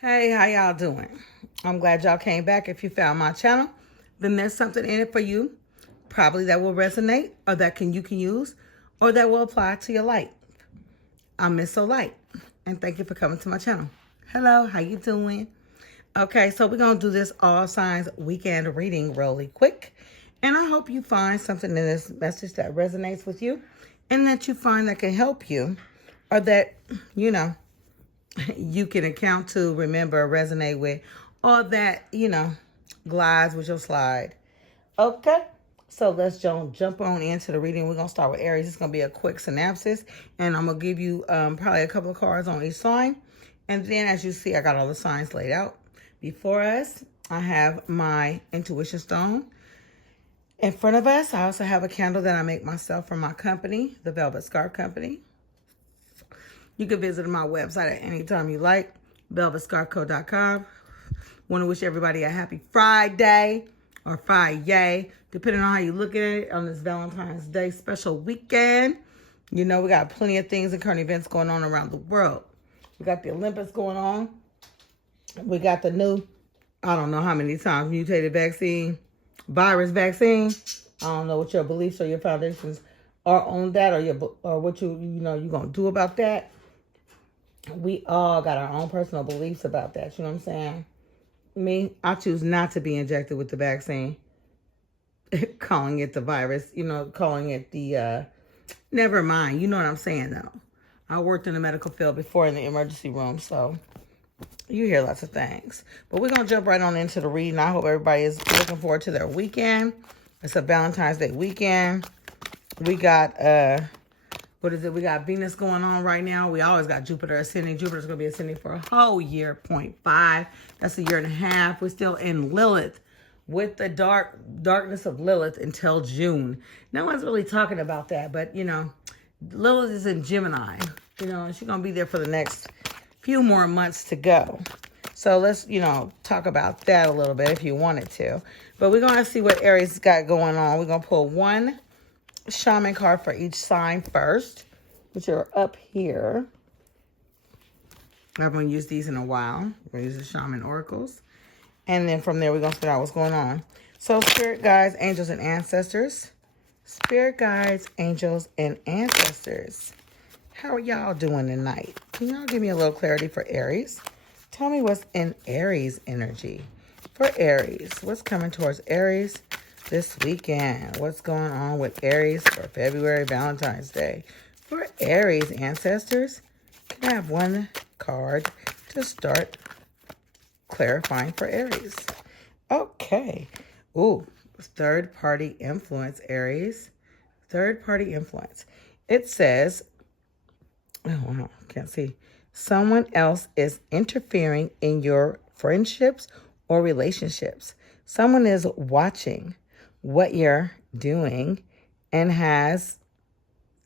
Hey, how y'all doing? I'm glad y'all came back. If you found my channel, then there's something in it for you, probably that will resonate, or that you can use, or that will apply to your life. I'm Miss So Light, and thank you for coming to my channel. Hello, how you doing? Okay, so we're gonna do this all signs weekend reading really quick, and I hope you find something in this message that resonates with you, and that you find that can help you, or that you can account to, remember, resonate with, or that, glides with your slide. Okay, so let's jump on into the reading. We're going to start with Aries. It's going to be a quick synopsis, and I'm going to give you probably a couple of cards on each sign. And then, as you see, I got all the signs laid out. Before us, I have my intuition stone. In front of us, I also have a candle that I make myself from my company, the Velvet Scarf Company. You can visit my website at any time you like, velvetscarfco.com. Want to wish everybody a happy Friday or Friday, depending on how you look at it on this Valentine's Day special weekend. You know, we got plenty of things and current events going on around the world. We got the Olympics going on. We got the new, I don't know how many times, mutated virus vaccine. I don't know what your beliefs or your foundations are on that, or what you're gonna do about that. We all got our own personal beliefs about that. You know what I'm saying? Me, I choose not to be injected with the vaccine. Calling it the virus, calling it the, never mind. You know what I'm saying, though. I worked in the medical field before in the emergency room, so you hear lots of things. But we're going to jump right on into the reading. I hope everybody is looking forward to their weekend. It's a Valentine's Day weekend. We got, what is it? We got Venus going on right now. We always got Jupiter ascending. Jupiter's going to be ascending for a whole year, 0.5. That's a year and a half. We're still in Lilith with the darkness of Lilith until June. No one's really talking about that, but, Lilith is in Gemini, and she's going to be there for the next few more months to go. So let's, talk about that a little bit if you wanted to. But we're going to see what Aries got going on. We're going to pull one shaman card for each sign first, which are up here. I haven't used these in a while. We're going to use the shaman oracles. And then from there, we're going to figure out what's going on. So spirit guides, angels, and ancestors. Spirit guides, angels, and ancestors. How are y'all doing tonight? Can y'all give me a little clarity for Aries? Tell me what's in Aries energy. For Aries, what's coming towards Aries this weekend? What's going on with Aries for February, Valentine's Day? For Aries ancestors, can I have one card to start clarifying for Aries? Okay. Ooh, third-party influence, Aries. Third-party influence. It says, oh, wow, can't see. Someone else is interfering in your friendships or relationships. Someone is watching what you're doing and has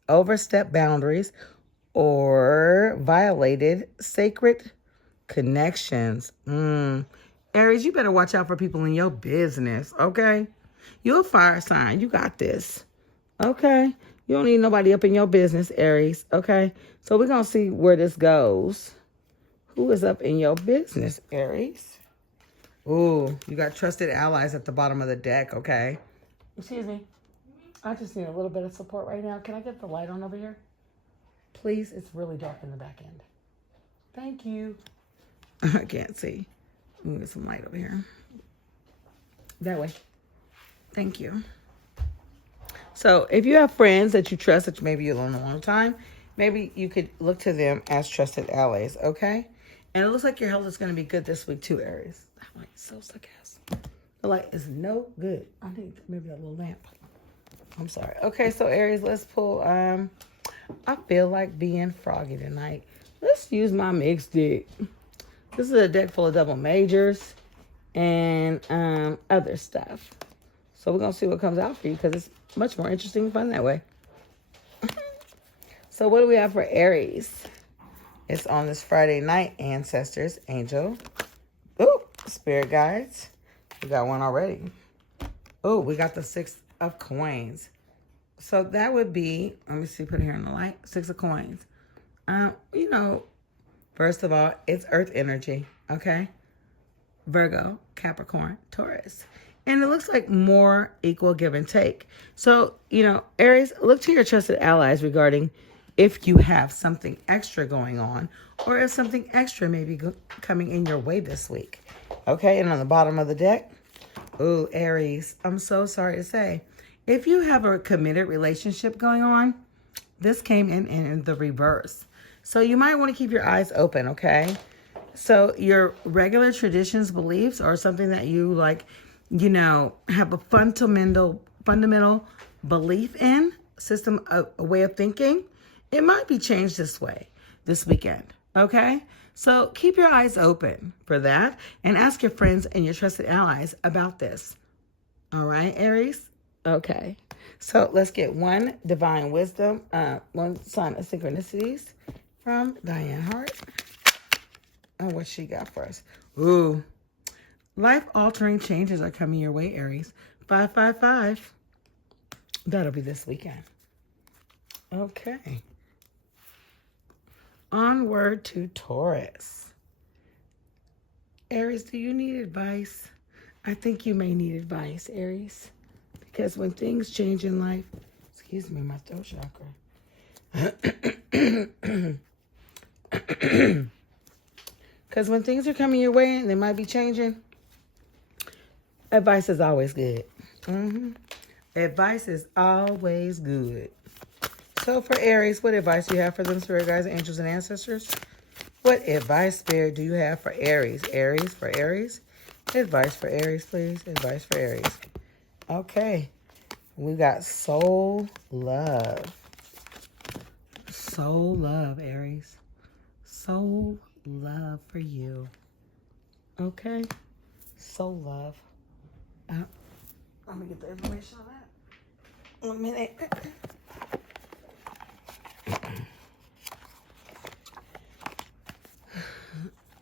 overstepped boundaries or violated sacred connections. Aries, you better watch out for people in your business, okay? You're a fire sign. You got this, okay? You don't need nobody up in your business, Aries, okay? So we're going to see where this goes. Who is up in your business, Aries? Ooh, you got trusted allies at the bottom of the deck, okay? Excuse me. I just need a little bit of support right now. Can I get the light on over here? Please, it's really dark in the back end. Thank you. I can't see. Let me get some light over here. That way. Thank you. So if you have friends that you trust that maybe you've known a long time, maybe you could look to them as trusted allies, okay? And it looks like your health is going to be good this week too, Aries. I'm like so sarcastic. The light is no good. I need maybe a little lamp. I'm sorry. Okay, so Aries, let's pull. I feel like being froggy tonight. Let's use my mixed deck. This is a deck full of double majors and other stuff. So we're going to see what comes out for you because it's much more interesting and fun that way. So what do we have for Aries? It's on this Friday night. Ancestors, angel. Ooh, spirit guides. We got one already. Oh, we got the 6 of coins. So that would be, let me see, put it here in the light. 6 of coins. First of all, it's earth energy, okay? Virgo, Capricorn, Taurus. And it looks like more equal give and take. So, Aries, look to your trusted allies regarding if you have something extra going on or if something extra may be coming in your way this week. Okay, and on the bottom of the deck, ooh, Aries, I'm so sorry to say, if you have a committed relationship going on, this came in the reverse. So you might want to keep your eyes open, okay? So your regular traditions, beliefs, or something that you have a fundamental belief in, system, a way of thinking, it might be changed this weekend, okay? So keep your eyes open for that and ask your friends and your trusted allies about this. All right, Aries? Okay. So let's get one divine wisdom, one sign of synchronicities from Diane Hart. And what she got for us. Ooh. Life-altering changes are coming your way, Aries. 555. That'll be this weekend. Okay. Onward to Taurus. Aries, do you need advice? I think you may need advice, Aries. Because when things change in life, excuse me, my throat chakra. Because when things are coming your way and they might be changing, advice is always good. Advice is always good. So for Aries, what advice do you have for them, spirit guides, angels, and ancestors? What advice, spirit, do you have for Aries? Aries, for Aries? Advice for Aries, please. Advice for Aries. Okay. We got soul love. Soul love, Aries. Soul love for you. Okay? Soul love. Let me get the information on that. 1 minute.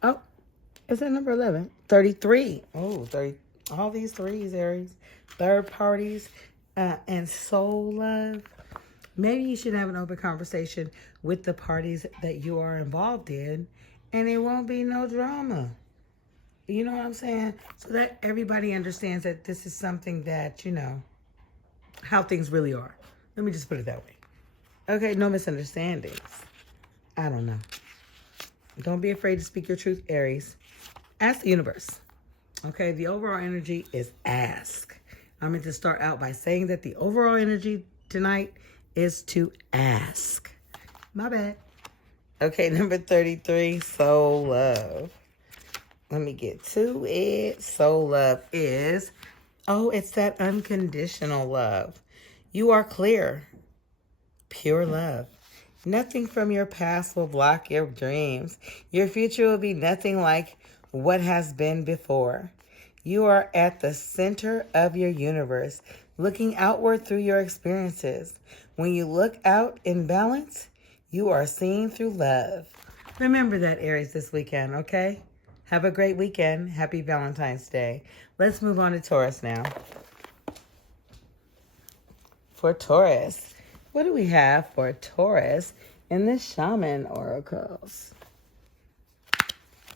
Oh, is that number 11? 33. Oh, 30. All these threes, Aries. Third parties and soul love. Maybe you should have an open conversation with the parties that you are involved in, and it won't be no drama. You know what I'm saying? So that everybody understands that this is something that, how things really are. Let me just put it that way. Okay, no misunderstandings. I don't know. Don't be afraid to speak your truth, Aries. Ask the universe. Okay, the overall energy is ask. I'm going to start out by saying that the overall energy tonight is to ask. My bad. Okay, number 33, soul love. Let me get to it. Soul love is, it's that unconditional love. You are clear. Pure love. Nothing from your past will block your dreams. Your future will be nothing like what has been before. You are at the center of your universe, looking outward through your experiences. When you look out in balance, you are seeing through love. Remember that, Aries, this weekend, okay? Have a great weekend. Happy Valentine's Day. Let's move on to Taurus now. For Taurus, what do we have for Taurus in the Shaman Oracles?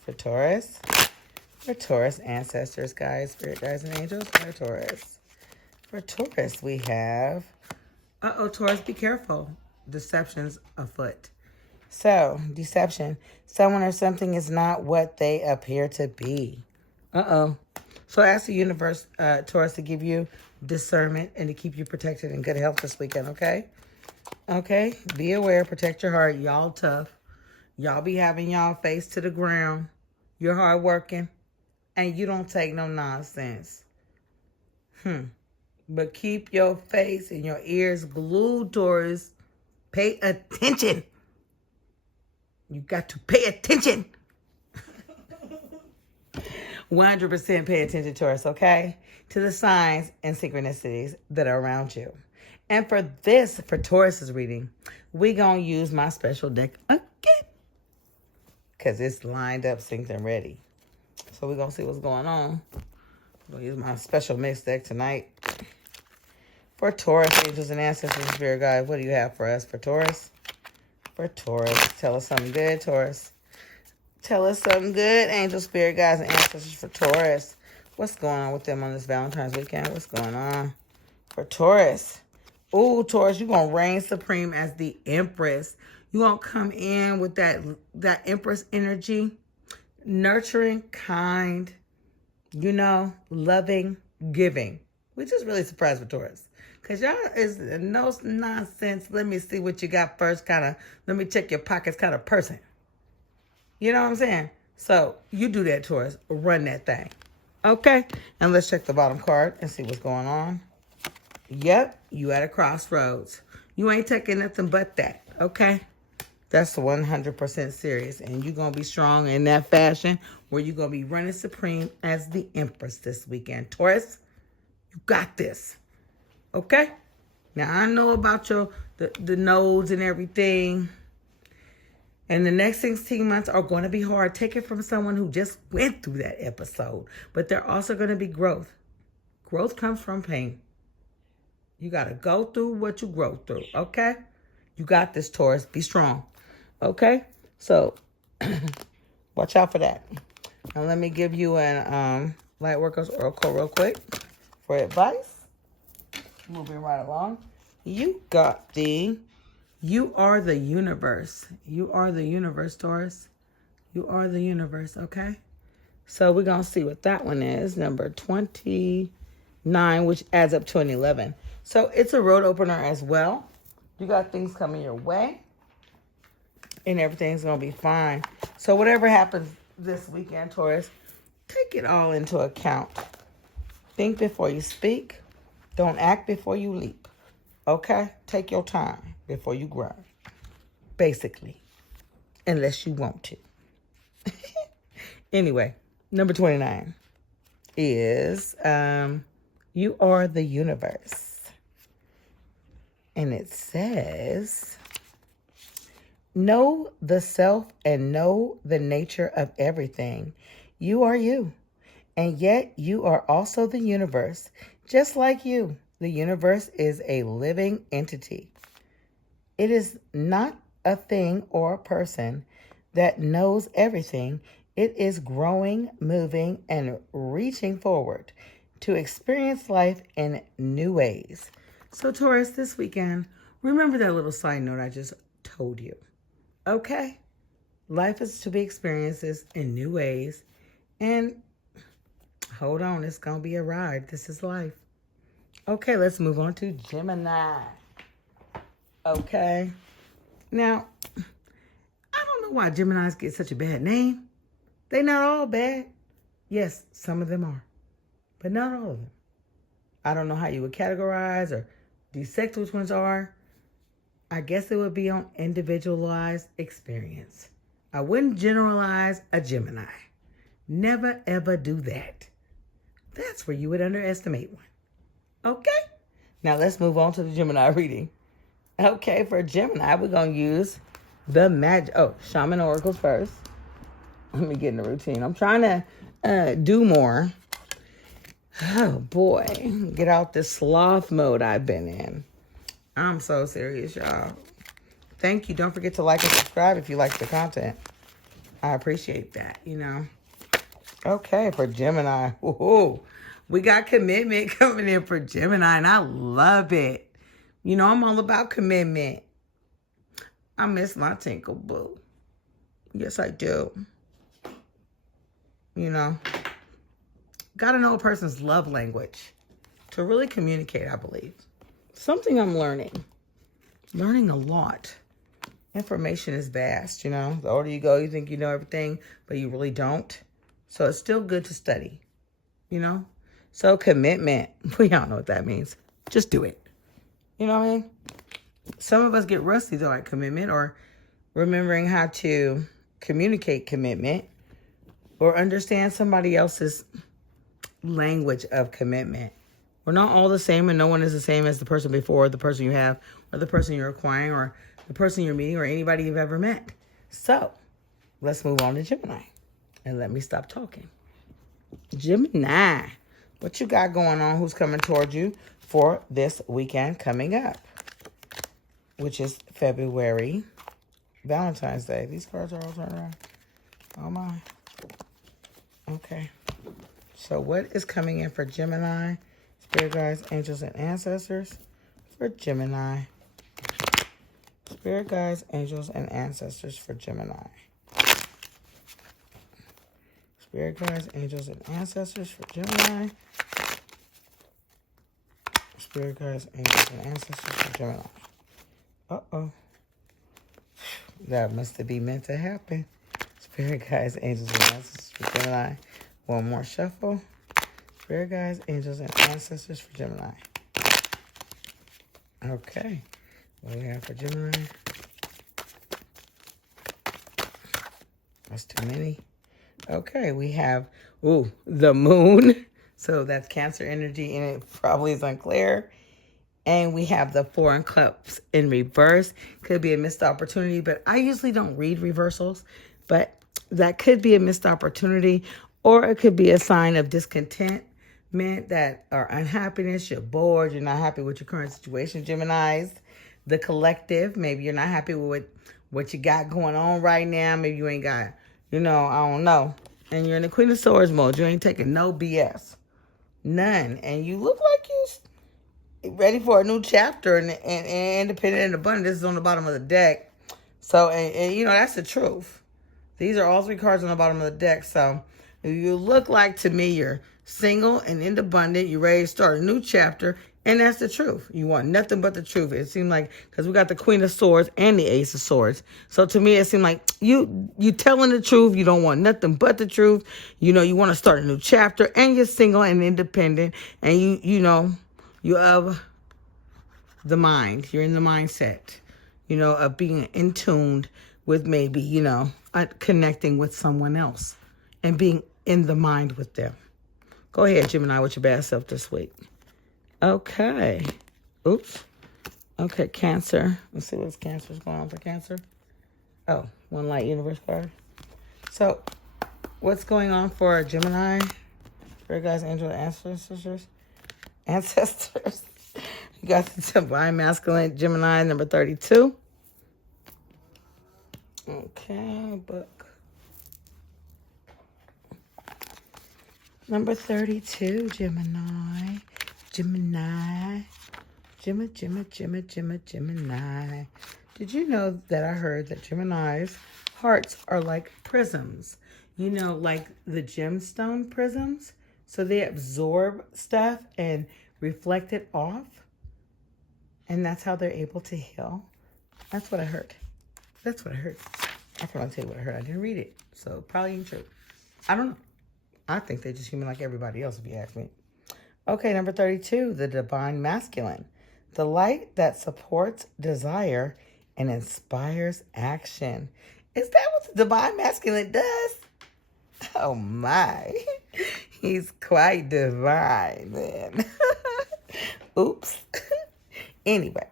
For Taurus ancestors, guys, spirit guides, and angels. For Taurus. For Taurus, we have, Taurus, be careful. Deception's afoot. So, deception. Someone or something is not what they appear to be. So ask the universe, Taurus, to give you discernment and to keep you protected in good health this weekend, okay? Okay? Be aware. Protect your heart. Y'all tough. Y'all be having y'all face to the ground. You're hardworking. And you don't take no nonsense. But keep your face and your ears glued, Taurus. Pay attention. You got to pay attention. 100% pay attention, Taurus, okay? To the signs and synchronicities that are around you. And for Taurus's reading, we're going to use my special deck again. Because it's lined up, synced, and ready. So we're going to see what's going on. I'm going to use my special mix deck tonight. For Taurus, angels and ancestors, spirit guide, what do you have for us for Taurus? For Taurus, tell us something good, Taurus. Tell us something good. Angel, spirit guides, and ancestors for Taurus. What's going on with them on this Valentine's weekend? What's going on for Taurus? Ooh, Taurus, you're going to reign supreme as the Empress. You're going to come in with that Empress energy. Nurturing, kind, loving, giving. We're just really surprised with Taurus. Because y'all is no nonsense. Let me see what you got first kind of, let me check your pockets kind of person. You know what I'm saying? So you do that, Taurus. Run that thing. Okay? And let's check the bottom card and see what's going on. Yep, you at a crossroads. You ain't taking nothing but that. Okay? That's 100% serious. And you're going to be strong in that fashion where you're going to be running supreme as the Empress this weekend. Taurus, you got this. Okay? Now, I know about the nodes and everything. And the next 16 months are going to be hard. Take it from someone who just went through that episode. But they're also going to be growth. Growth comes from pain. You got to go through what you grow through. Okay? You got this, Taurus. Be strong. Okay? So, watch out for that. Now, let me give you an Lightworkers Oracle real quick for advice. Moving right along. You got you are the universe. You are the universe, Taurus. You are the universe, okay? So we're going to see what that one is. Number 29, which adds up to an 11. So it's a road opener as well. You got things coming your way. And everything's going to be fine. So whatever happens this weekend, Taurus, take it all into account. Think before you speak. Don't act before you leap. Okay? Take your time before you grow. Basically. Unless you want to. Anyway, number 29 is you are the universe. And it says, know the self and know the nature of everything. You are you. And yet you are also the universe. Just like you, the universe is a living entity. It is not a thing or a person that knows everything. It is growing, moving, and reaching forward to experience life in new ways. So, Taurus, this weekend, remember that little side note I just told you. Okay? Life is to be experienced in new ways. And hold on, it's going to be a ride. This is life. Okay, let's move on to Gemini. Okay. Now, I don't know why Geminis get such a bad name. They're not all bad. Yes, some of them are. But not all of them. I don't know how you would categorize or dissect which ones are. I guess it would be on individualized experience. I wouldn't generalize a Gemini. Never, ever do that. That's where you would underestimate one. Okay? Now let's move on to the Gemini reading. Okay, for Gemini, we're going to use the magic. Oh, Shaman Oracles first. Let me get in the routine. I'm trying to do more. Oh, boy. Get out this sloth mode I've been in. I'm so serious, y'all. Thank you. Don't forget to like and subscribe if you like the content. I appreciate that, Okay, for Gemini. Woohoo. We got commitment coming in for Gemini, and I love it. I'm all about commitment. I miss my Tinkle Boo. Yes, I do. Got to know a person's love language to really communicate, I believe. Something I'm learning. Learning a lot. Information is vast, The older you go, you think you know everything, but you really don't. So it's still good to study, So commitment, we all know what that means. Just do it. You know what I mean? Some of us get rusty, though, at commitment or remembering how to communicate commitment or understand somebody else's language of commitment. We're not all the same, and no one is the same as the person before, the person you have, or the person you're acquiring, or the person you're meeting, or anybody you've ever met. So, let's move on to Gemini. And let me stop talking. Gemini, what you got going on? Who's coming towards you for this weekend coming up? Which is February, Valentine's Day. These cards are all turned around. Oh my. Okay. So what is coming in for Gemini? Spirit guides, angels, and ancestors for Gemini. Spirit guides, angels, and ancestors for Gemini. Spirit guides, angels, and ancestors for Gemini. Spirit guides, angels, and ancestors for Gemini. Uh-oh. That must have been meant to happen. Spirit guides, angels, and ancestors for Gemini. One more shuffle. Spirit guides, angels, and ancestors for Gemini. Okay. What do we have for Gemini? That's too many. Okay, we have, the moon. So that's Cancer energy, and it probably is unclear. And we have the Four of Cups in reverse. Could be a missed opportunity, but I usually don't read reversals. But that could be a missed opportunity, or it could be a sign of discontentment that or unhappiness. You're bored. You're not happy with your current situation, Geminis. The collective. Maybe you're not happy with what you got going on right now. Maybe you ain't got, I don't know. And you're in the Queen of Swords mode. You ain't taking no BS. None. And you look like you ready for a new chapter and independent and abundant. This is on the bottom of the deck. So, and that's the truth. These are all three cards on the bottom of the deck. So, you look like, to me, you're single and independent. You're ready to start a new chapter. And that's the truth. You want nothing but the truth. It seemed like, because we got the Queen of Swords and the Ace of Swords. So to me, it seemed like you telling the truth. You don't want nothing but the truth. You want to start a new chapter, and you're single and independent. And you have the mind. You're in the mindset, of being in tuned with maybe, connecting with someone else and being in the mind with them. Go ahead, Gemini, with your bad self this week. Okay. Oops. Okay, Cancer. Let's see what's Cancer's going on for Cancer. Oh, one light universe card. So, what's going on for Gemini? Spirit guides, angel, ancestors. You got the divine masculine Gemini, number 32. Okay, book. Number 32, Gemini. Gemini. Did you know that I heard that Gemini's hearts are like prisms? Like the gemstone prisms? So they absorb stuff and reflect it off. And that's how they're able to heal. That's what I heard. I can only tell you what I heard. I didn't read it. So probably ain't true. I don't know. I think they're just human like everybody else, if you ask me. Okay, number 32, the divine masculine. The light that supports desire and inspires action. Is that what the divine masculine does? Oh my. He's quite divine, man. Oops. Anyway,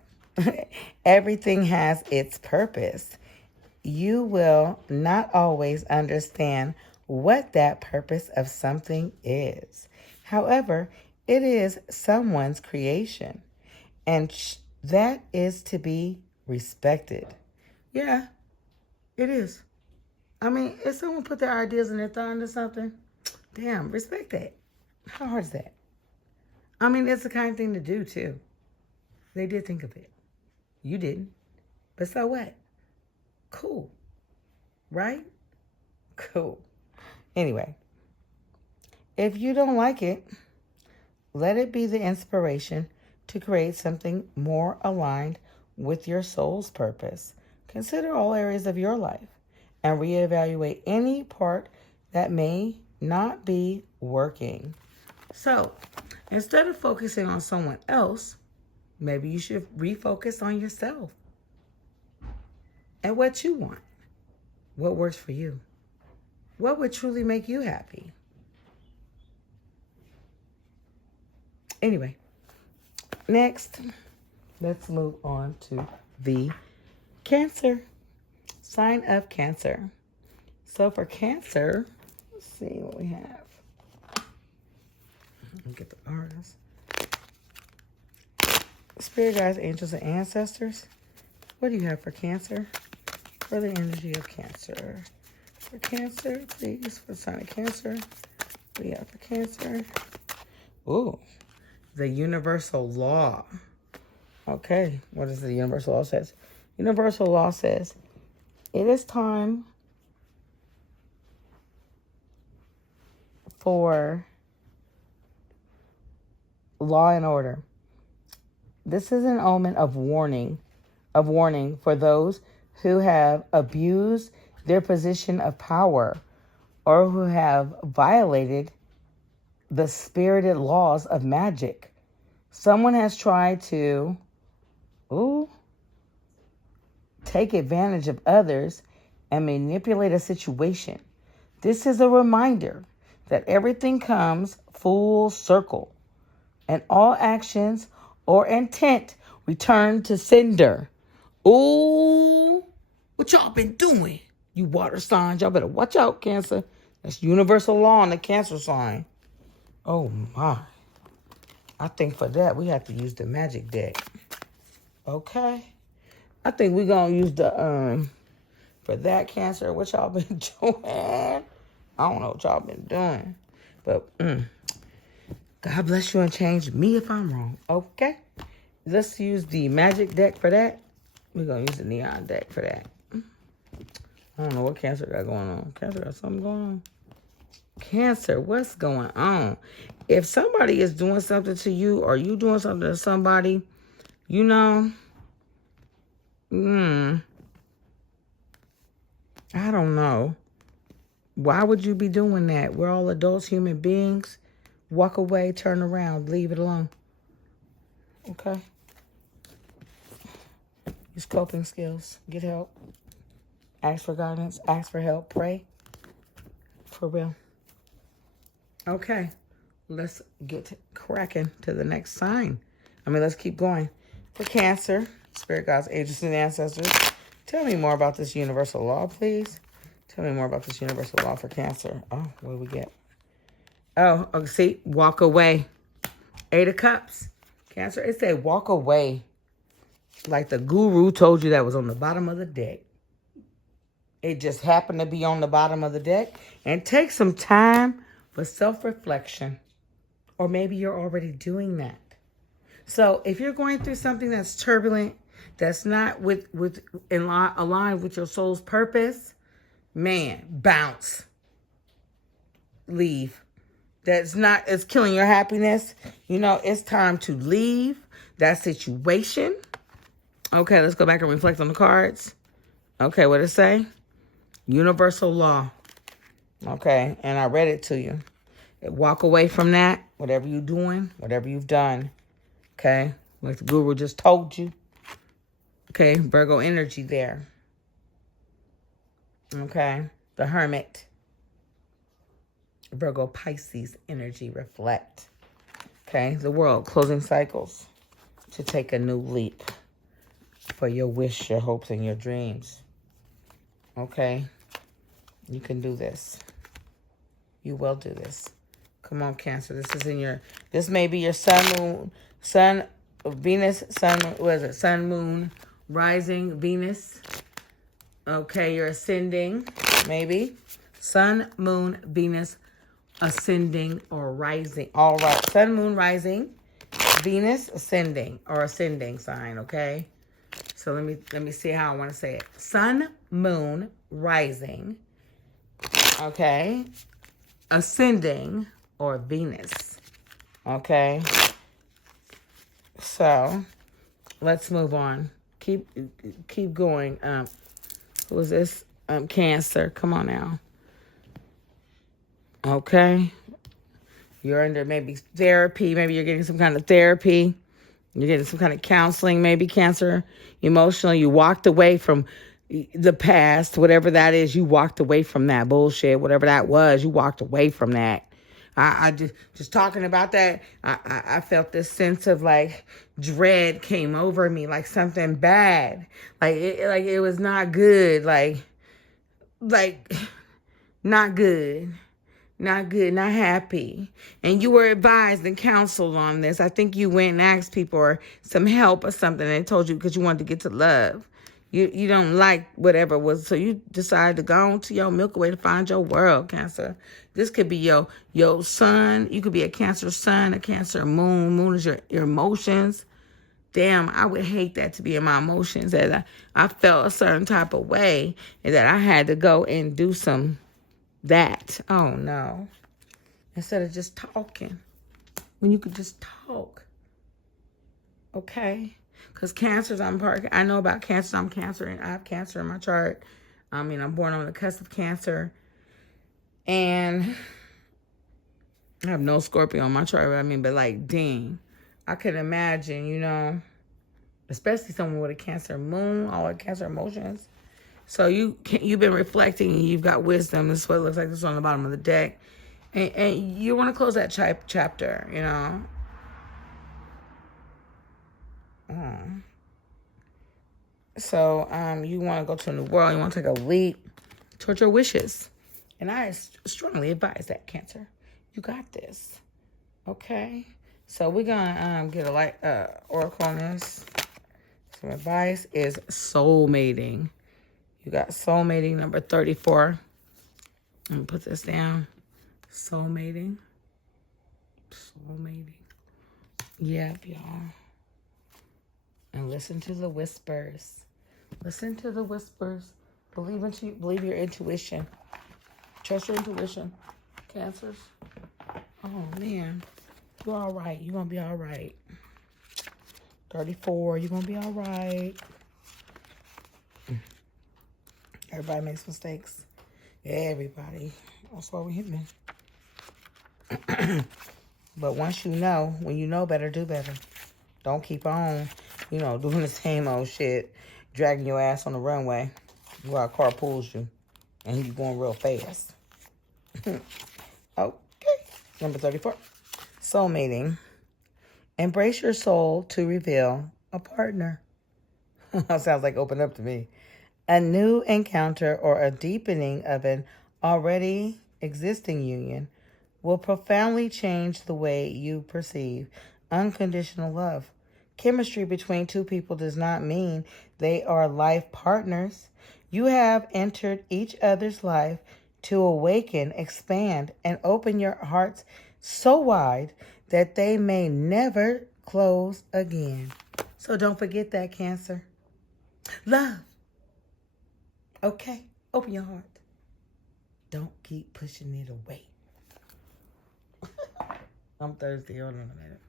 everything has its purpose. You will not always understand what that purpose of something is. However, it is someone's creation, and that is to be respected. Yeah, it is. I mean, if someone put their ideas and their thought into something, damn, respect that. How hard is that? I mean, it's the kind of thing to do, too. They did think of it. You didn't. But so what? Cool. Right? Cool. Anyway, if you don't like it, let it be the inspiration to create something more aligned with your soul's purpose. Consider all areas of your life and reevaluate any part that may not be working. So, instead of focusing on someone else, maybe you should refocus on yourself and what you want. What works for you? What would truly make you happy? Anyway, next, let's move on to the Cancer. Sign of Cancer. So for Cancer, let's see what we have. Let me get the artists. Spirit guides, angels, and ancestors. What do you have for Cancer? For the energy of Cancer. for Cancer, please. For the sign of Cancer. We have for Cancer. Ooh, the universal law. Okay, what does the universal law says? Universal law says, it is time for law and order. This is an omen of warning for those who have abused their position of power or who have violated the spirited laws of magic. Someone has tried to take advantage of others and manipulate a situation. This is a reminder that everything comes full circle and all actions or intent return to sender. Ooh, what y'all been doing? You water signs, y'all better watch out, Cancer. That's universal law on the Cancer sign. Oh my. I think for that we have to use the magic deck. Okay. I think we're gonna use the for that, Cancer. What y'all been doing? I don't know what y'all been doing. But God bless you and change me if I'm wrong. Okay. Let's use the magic deck for that. We're gonna use the neon deck for that. I don't know what Cancer got going on. Cancer got something going on. Cancer, what's going on? If somebody is doing something to you or you doing something to somebody, you know, I don't know. Why would you be doing that? We're all adults, human beings. Walk away, turn around, leave it alone. Okay? Use coping skills. Get help. Ask for guidance. Ask for help. Pray. For real. Okay. Let's get cracking to the next sign. Let's keep going. For Cancer, Spirit Guides, angels, and ancestors, tell me more about this universal law, please. Tell me more about this universal law for Cancer. Oh, what do we get? Oh, okay, see, walk away. 8 of Cups. Cancer, it said walk away. Like the guru told you that was on the bottom of the deck. It just happened to be on the bottom of the deck. And take some time for self-reflection. Or maybe you're already doing that. So if you're going through something that's turbulent, that's not aligned with your soul's purpose, man, bounce. Leave. It's killing your happiness. It's time to leave that situation. Okay, let's go back and reflect on the cards. Okay, what did it say? Universal law. Okay, and I read it to you. Walk away from that, whatever you're doing, whatever you've done. Okay, like the guru just told you. Okay, Virgo energy there. Okay, the Hermit. Virgo Pisces energy reflect. Okay, the World, closing cycles to take a new leap for your wish, your hopes, and your dreams. Okay, you can do this. You will do this. Come on, Cancer. This may be your Venus, sun, moon, rising, Venus. Okay, you're ascending, maybe. Sun, moon, Venus, ascending or rising. All right, sun, moon, rising, Venus, ascending or ascending sign, okay? So let me see how I want to say it. Sun, moon, rising, okay? Ascending or Venus, okay? So let's move on. Keep going. Who is this? Cancer. Come on now. Okay. You're under maybe therapy. Maybe you're getting some kind of therapy. You're getting some kind of counseling, maybe, Cancer. Emotional. You walked away from the past, whatever that is. You walked away from that bullshit, whatever that was. You walked away from that. I just talking about that. I felt this sense of like dread came over me, like something bad, like it was not good, like not good, not happy. And you were advised and counseled on this. I think you went and asked people or some help or something, and they told you because you wanted to get to love. You don't like whatever was, so you decide to go on to your Milky Way to find your world, Cancer. This could be your sun. You could be a Cancer sun, a Cancer moon. Moon is your emotions. Damn, I would hate that to be in my emotions, that I felt a certain type of way and that I had to go and do that. Oh, no. Instead of just talking. When you could just talk. Okay? Because cancers, I know about cancers. I'm Cancer, and I have Cancer in my chart. I mean, I'm born on the cusp of Cancer. And I have no Scorpio on my chart. But like, dang. I could imagine, especially someone with a Cancer moon, all the Cancer emotions. So you've been reflecting, and you've got wisdom. This is what it looks like. This is on the bottom of the deck. And you want to close that chapter, So you want to go to a new world. You want to take a leap towards your wishes. And I strongly advise that, Cancer. You got this. Okay? So we're going to get a oracle on this. Some advice is soulmating. You got soulmating number 34. I'm going to put this down. Soulmating. Yep, y'all. And listen to the whispers. Listen to the whispers. Believe your intuition. Trust your intuition. Cancers. Oh, man. You're all right. You're going to be all right. 34. You're going to be all right. Everybody makes mistakes. Everybody. That's why we're human. But once when you know better, do better. Don't keep on, doing the same old shit, dragging your ass on the runway while a car pulls you and you're going real fast. Okay. Number 34. Soulmating. Embrace your soul to reveal a partner. Sounds like open up to me. A new encounter or a deepening of an already existing union will profoundly change the way you perceive unconditional love. Chemistry between two people does not mean they are life partners. You have entered each other's life to awaken, expand, and open your hearts so wide that they may never close again. So don't forget that, Cancer. Love. Okay? Open your heart. Don't keep pushing it away. I'm thirsty. Hold on a minute.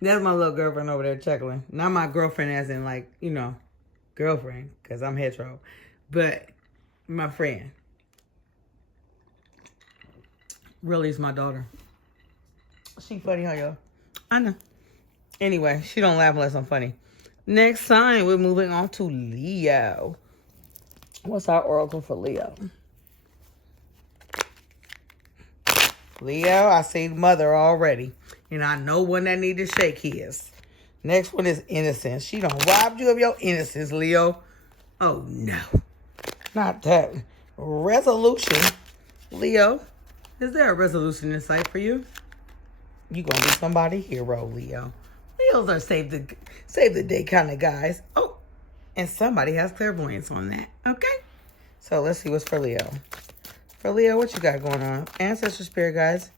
That's my little girlfriend over there chuckling. Not my girlfriend as in like, girlfriend, because I'm hetero. But my friend. Really is my daughter. She funny, huh, y'all? I know. Anyway, she don't laugh unless I'm funny. Next sign, we're moving on to Leo. What's our oracle for Leo? Leo, I see mother already. I know one that need to shake his. Next one is innocence. She done robbed you of your innocence, Leo. Oh, no. Not that. Resolution. Leo, is there a resolution in sight for you? You gonna be somebody's hero, Leo. Leos are save the day kind of guys. Oh, and somebody has clairvoyance on that. Okay? So let's see what's for Leo. For Leo, what you got going on? Ancestor, spirit guides,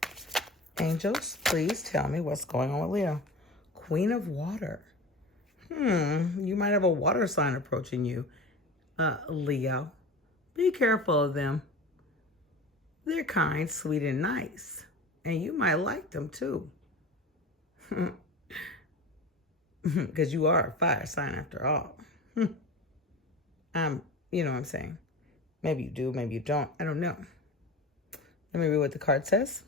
angels, please tell me what's going on with Leo. Queen of water. You might have a water sign approaching you, Leo. Be careful of them. They're kind, sweet, and nice. And you might like them, too. Because you are a fire sign after all. You know what I'm saying. Maybe you do, maybe you don't. I don't know. Let me read what the card says.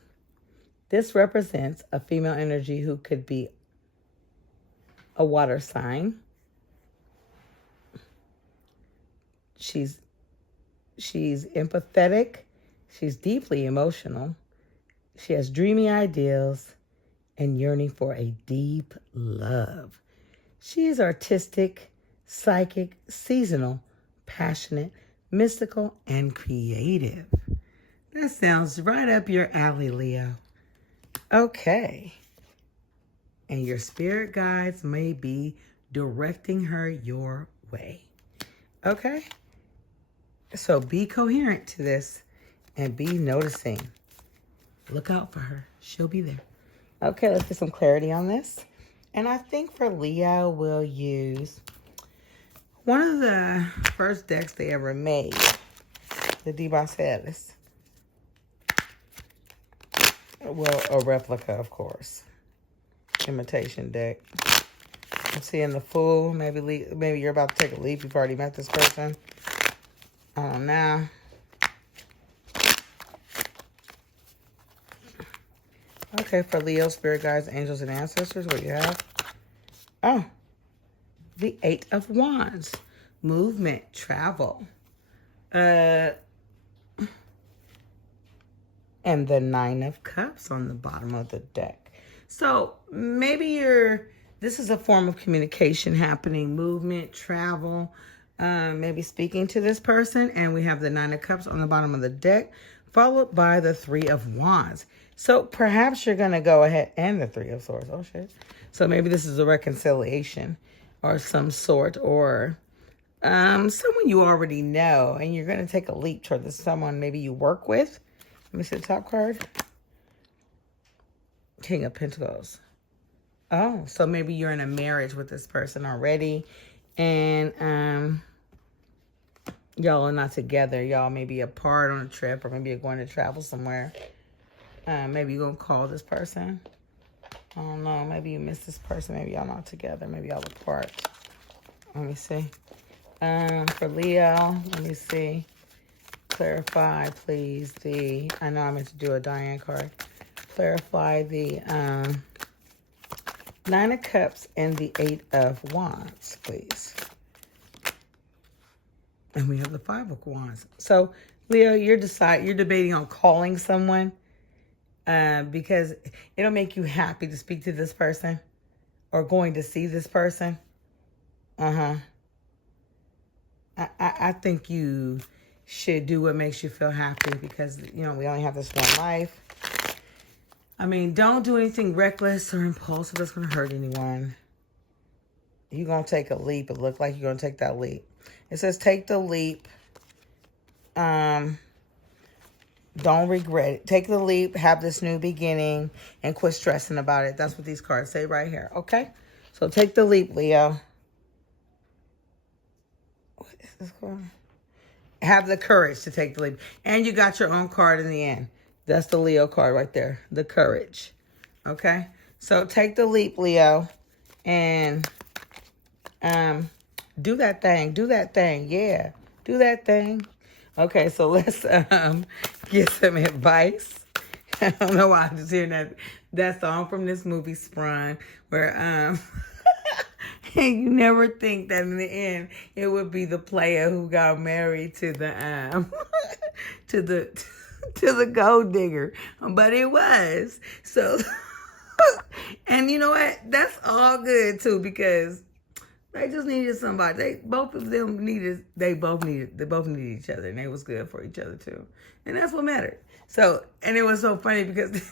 This represents a female energy who could be a water sign. She's empathetic. She's deeply emotional. She has dreamy ideals and yearning for a deep love. She is artistic, psychic, seasonal, passionate, mystical, and creative. That sounds right up your alley, Leo. Okay. and your spirit guides may be directing her your way. Okay? So be coherent to this and be noticing. Look out for her. She'll be there. Okay, let's get some clarity on this. And I think for Leo, we'll use one of the first decks they ever made, the De Barcelos. Well, a replica, of course. Imitation deck. I'm seeing the Fool. Maybe you're about to take a leap. You've already met this person. I don't know. Okay, for Leo, spirit guides, angels, and ancestors, what do you have? Oh, the Eight of Wands. Movement, travel. And the Nine of Cups on the bottom of the deck. So maybe this is a form of communication happening, movement, travel, maybe speaking to this person. And we have the Nine of Cups on the bottom of the deck, followed by the Three of Wands. So perhaps you're going to go ahead, and the Three of Swords. Oh, shit. So maybe this is a reconciliation or some sort, or someone you already know, and you're going to take a leap toward someone maybe you work with. Let me see the top card. King of Pentacles. Oh, so maybe you're in a marriage with this person already, and y'all are not together. Y'all may be apart on a trip, or maybe you're going to travel somewhere. Maybe you're going to call this person. I don't know. Maybe you miss this person. Maybe y'all not together. Maybe y'all apart. Let me see. For Leo, let me see. Clarify, please, I know I meant to do a Diane card. Clarify the Nine of Cups and the Eight of Wands, please. And we have the Five of Wands. So, Leo, you're debating on calling someone because it'll make you happy to speak to this person or going to see this person. I think you should do what makes you feel happy because, we only have this one life. I mean, don't do anything reckless or impulsive that's going to hurt anyone. You're going to take a leap. It looks like you're going to take that leap. It says take the leap. Don't regret it. Take the leap, have this new beginning, and quit stressing about it. That's what these cards say right here, okay? So take the leap, Leo. What is this called? Have the courage to take the leap. And you got your own card in the end. That's the Leo card right there. The courage. Okay? So take the leap, Leo. And do that thing. Do that thing. Yeah. Do that thing. Okay, so let's get some advice. I don't know why I'm just hearing that song from this movie Sprung, where you never think that in the end it would be the player who got married to the to the gold digger, but it was. So and you know what? That's all good too, because they just needed somebody. They both needed each other, and they was good for each other too. And that's what mattered. So, and it was so funny because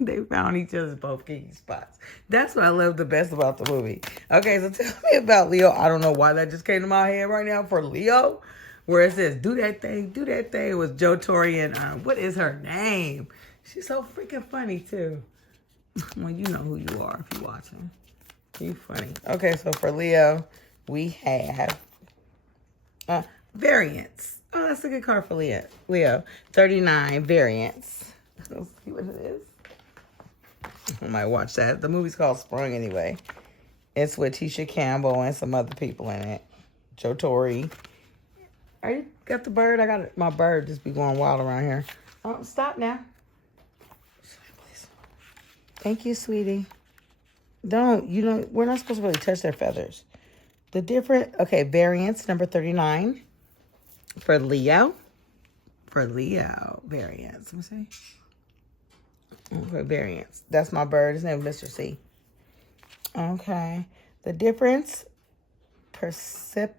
they found each other's both kinky spots. That's what I love the best about the movie. Okay, so tell me about Leo. I don't know why that just came to my head right now for Leo, where it says, do that thing. It was Joe Torre and, what is her name? She's so freaking funny too. Well, you know who you are if you're watching. You funny. Okay, so for Leo, we have variance. Oh, that's a good card for Leo. 39, variance. Let's see what it is. I might watch that. The movie's called Sprung anyway. It's with Tisha Campbell and some other people in it. Joe Torre. Are you got the bird? I got my bird just be going wild around here. Oh, stop now. Please. Thank you, sweetie. We're not supposed to really touch their feathers. Variance number 39 for Leo. Variance. Let me see. Okay, variance. That's my bird. His name is Mr. C. Okay. The difference, the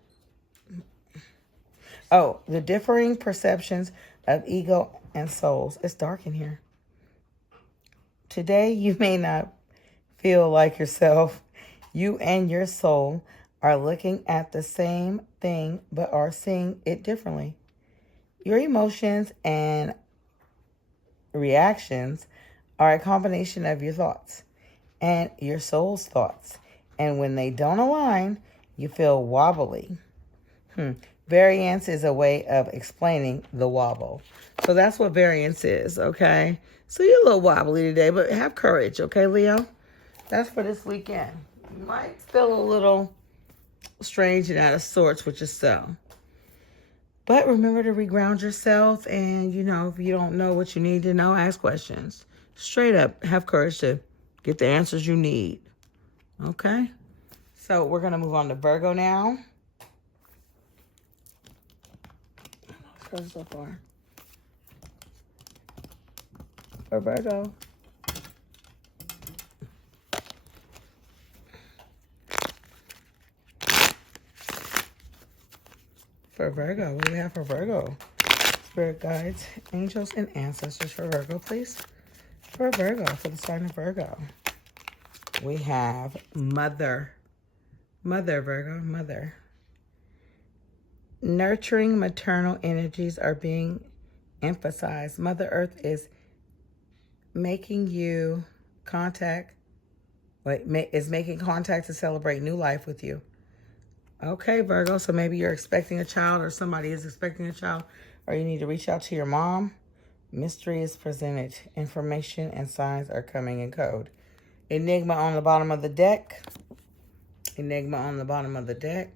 differing perceptions of ego and souls. It's dark in here. Today, you may not feel like yourself. You and your soul are looking at the same thing but are seeing it differently. Your emotions and reactions are a combination of your thoughts and your soul's thoughts. And when they don't align, you feel wobbly. Variance is a way of explaining the wobble. So that's what variance is, okay? So you're a little wobbly today, but have courage, okay, Leo? That's for this weekend. You might feel a little strange and out of sorts with yourself. But remember to reground yourself, and, if you don't know what you need to know, ask questions. Straight up, have courage to get the answers you need, okay? So we're going to move on to Virgo now. So far. For Virgo. For Virgo, what do we have for Virgo? Spirit guides, angels, and ancestors for Virgo, please. For Virgo, for the sign of Virgo. We have Mother. Mother, Virgo, Mother. Nurturing maternal energies are being emphasized. Mother Earth is making contact to celebrate new life with you. Okay, Virgo, so maybe you're expecting a child or somebody is expecting a child, or you need to reach out to your mom. Mystery is presented. Information and signs are coming in code. Enigma on the bottom of the deck. Enigma on the bottom of the deck.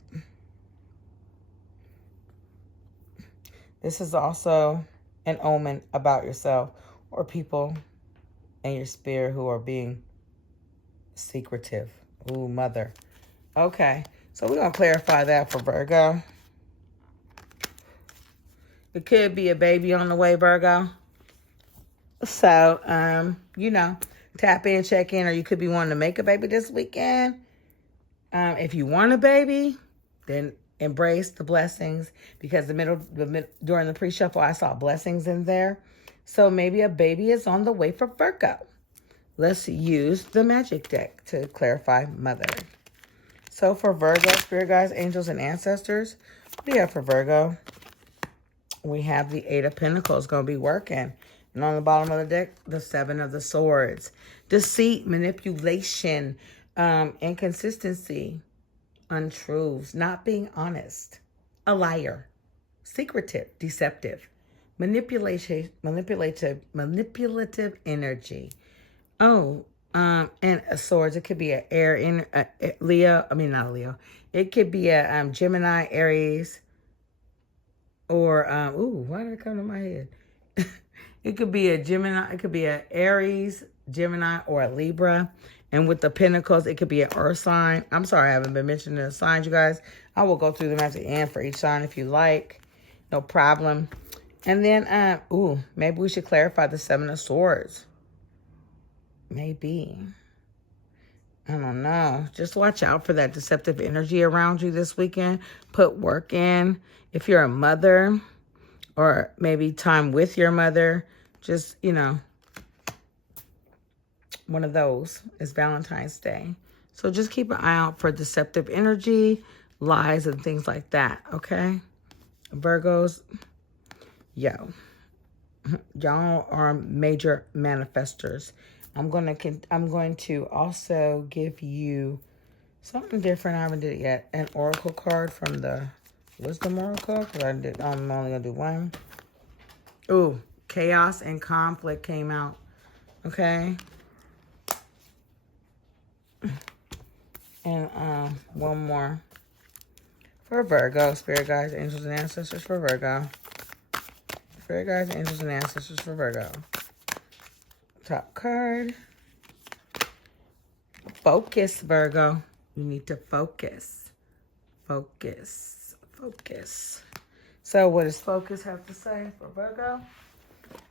This is also an omen about yourself or people and your spirit who are being secretive. Ooh, Mother. Okay, so we're going to clarify that for Virgo. It could be a baby on the way, Virgo. So, tap in, check in, or you could be wanting to make a baby this weekend. If you want a baby, then embrace the blessings, because during the pre-shuffle, I saw blessings in there. So maybe a baby is on the way for Virgo. Let's use the magic deck to clarify Mother. So for Virgo, spirit guides, angels, and ancestors, what do you have for Virgo? We have the Eight of Pentacles going to be working. And on the bottom of the deck, the Seven of the Swords. Deceit, manipulation, inconsistency, untruths, not being honest, a liar, secretive, deceptive, manipulative energy. And swords. It could be an Leo. I mean, not a Leo. It could be a Gemini, Aries, or why did it come to my head? It could be a Gemini. It could be an Aries, Gemini, or a Libra. And with the Pentacles, it could be an Earth sign. I'm sorry, I haven't been mentioning the signs, you guys. I will go through them at the end for each sign if you like. No problem. And then, maybe we should clarify the Seven of Swords. Maybe. I don't know. Just watch out for that deceptive energy around you this weekend. Put work in. If you're a mother, or maybe time with your mother, just, one of those is Valentine's Day. So just keep an eye out for deceptive energy, lies, and things like that, okay? Virgos, y'all are major manifestors. I'm going to also give you something different. I haven't did it yet. An oracle card from the Wisdom Oracle, because I'm only going to do one. Ooh, chaos and conflict came out, okay? And one more for Virgo. Spirit guides, angels, and ancestors for Virgo. Spirit guides, angels, and ancestors for Virgo. Top card. Focus, Virgo. You need to focus. Focus. Focus. So what does focus have to say for Virgo?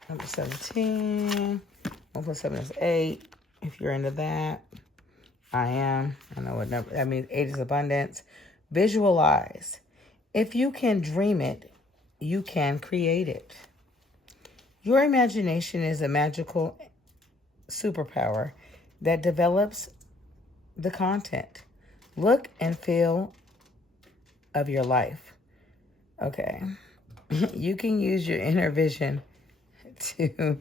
Number 17. 1 plus 7 is 8. If you're into that. I am. I know what number. That means 8 is abundance. Visualize. If you can dream it, you can create it. Your imagination is a magical superpower that develops the content. Look and feel of your life. Okay. You can use your inner vision to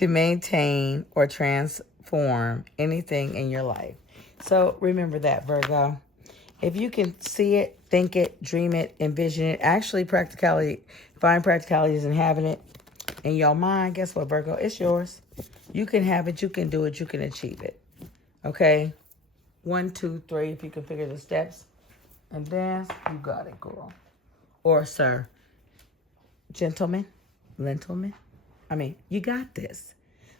maintain or transform anything in your life. So remember that, Virgo. If you can see it, think it, dream it, envision it, actually practicality, find practicalities in having it in your mind, guess what, Virgo? It's yours. You can have it, you can do it, you can achieve it. Okay? 1, 2, 3, if you can figure the steps and dance, you got it, girl. Or sir. Gentlemen, you got this.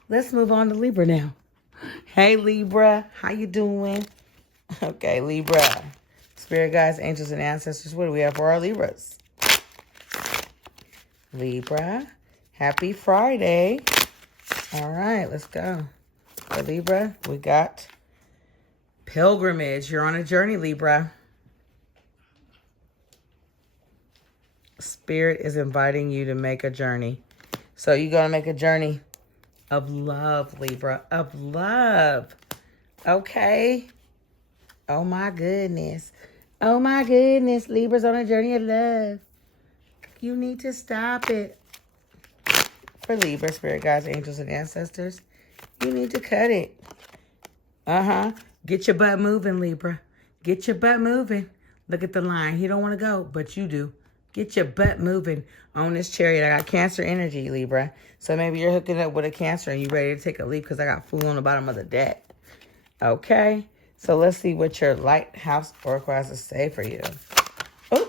Let's move on to Libra now. Hey, Libra, how you doing? Okay, Libra. Spirit guides, angels, and ancestors, what do we have for our Libras? Libra, happy Friday. All right, let's go. For Libra, we got pilgrimage. You're on a journey, Libra. Spirit is inviting you to make a journey. So you're going to make a journey of love, Libra. Of love. Okay? Oh, my goodness. Oh, my goodness. Libra's on a journey of love. You need to stop it. For Libra, spirit guides, angels, and ancestors, you need to cut it. Get your butt moving, Libra. Get your butt moving. Look at the line. He don't want to go, but you do. Get your butt moving on this chariot. I got Cancer energy, Libra. So maybe you're hooking up with a Cancer and you're ready to take a leap because I got Fool on the bottom of the deck. Okay? So let's see what your Lighthouse Oracle has to say for you. Oh,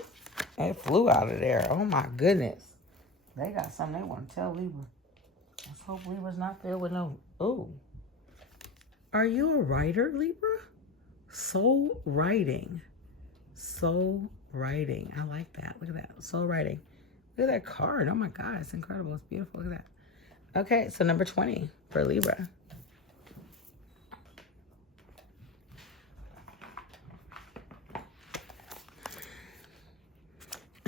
it flew out of there. Oh, my goodness. They got something they want to tell Libra. Let's hope Libra's not filled with no... Oh. Are you a writer, Libra? Soul writing. Soul writing. I like that. Look at that. Soul writing. Look at that card. Oh my God. It's incredible. It's beautiful. Look at that. Okay. So number 20 for Libra.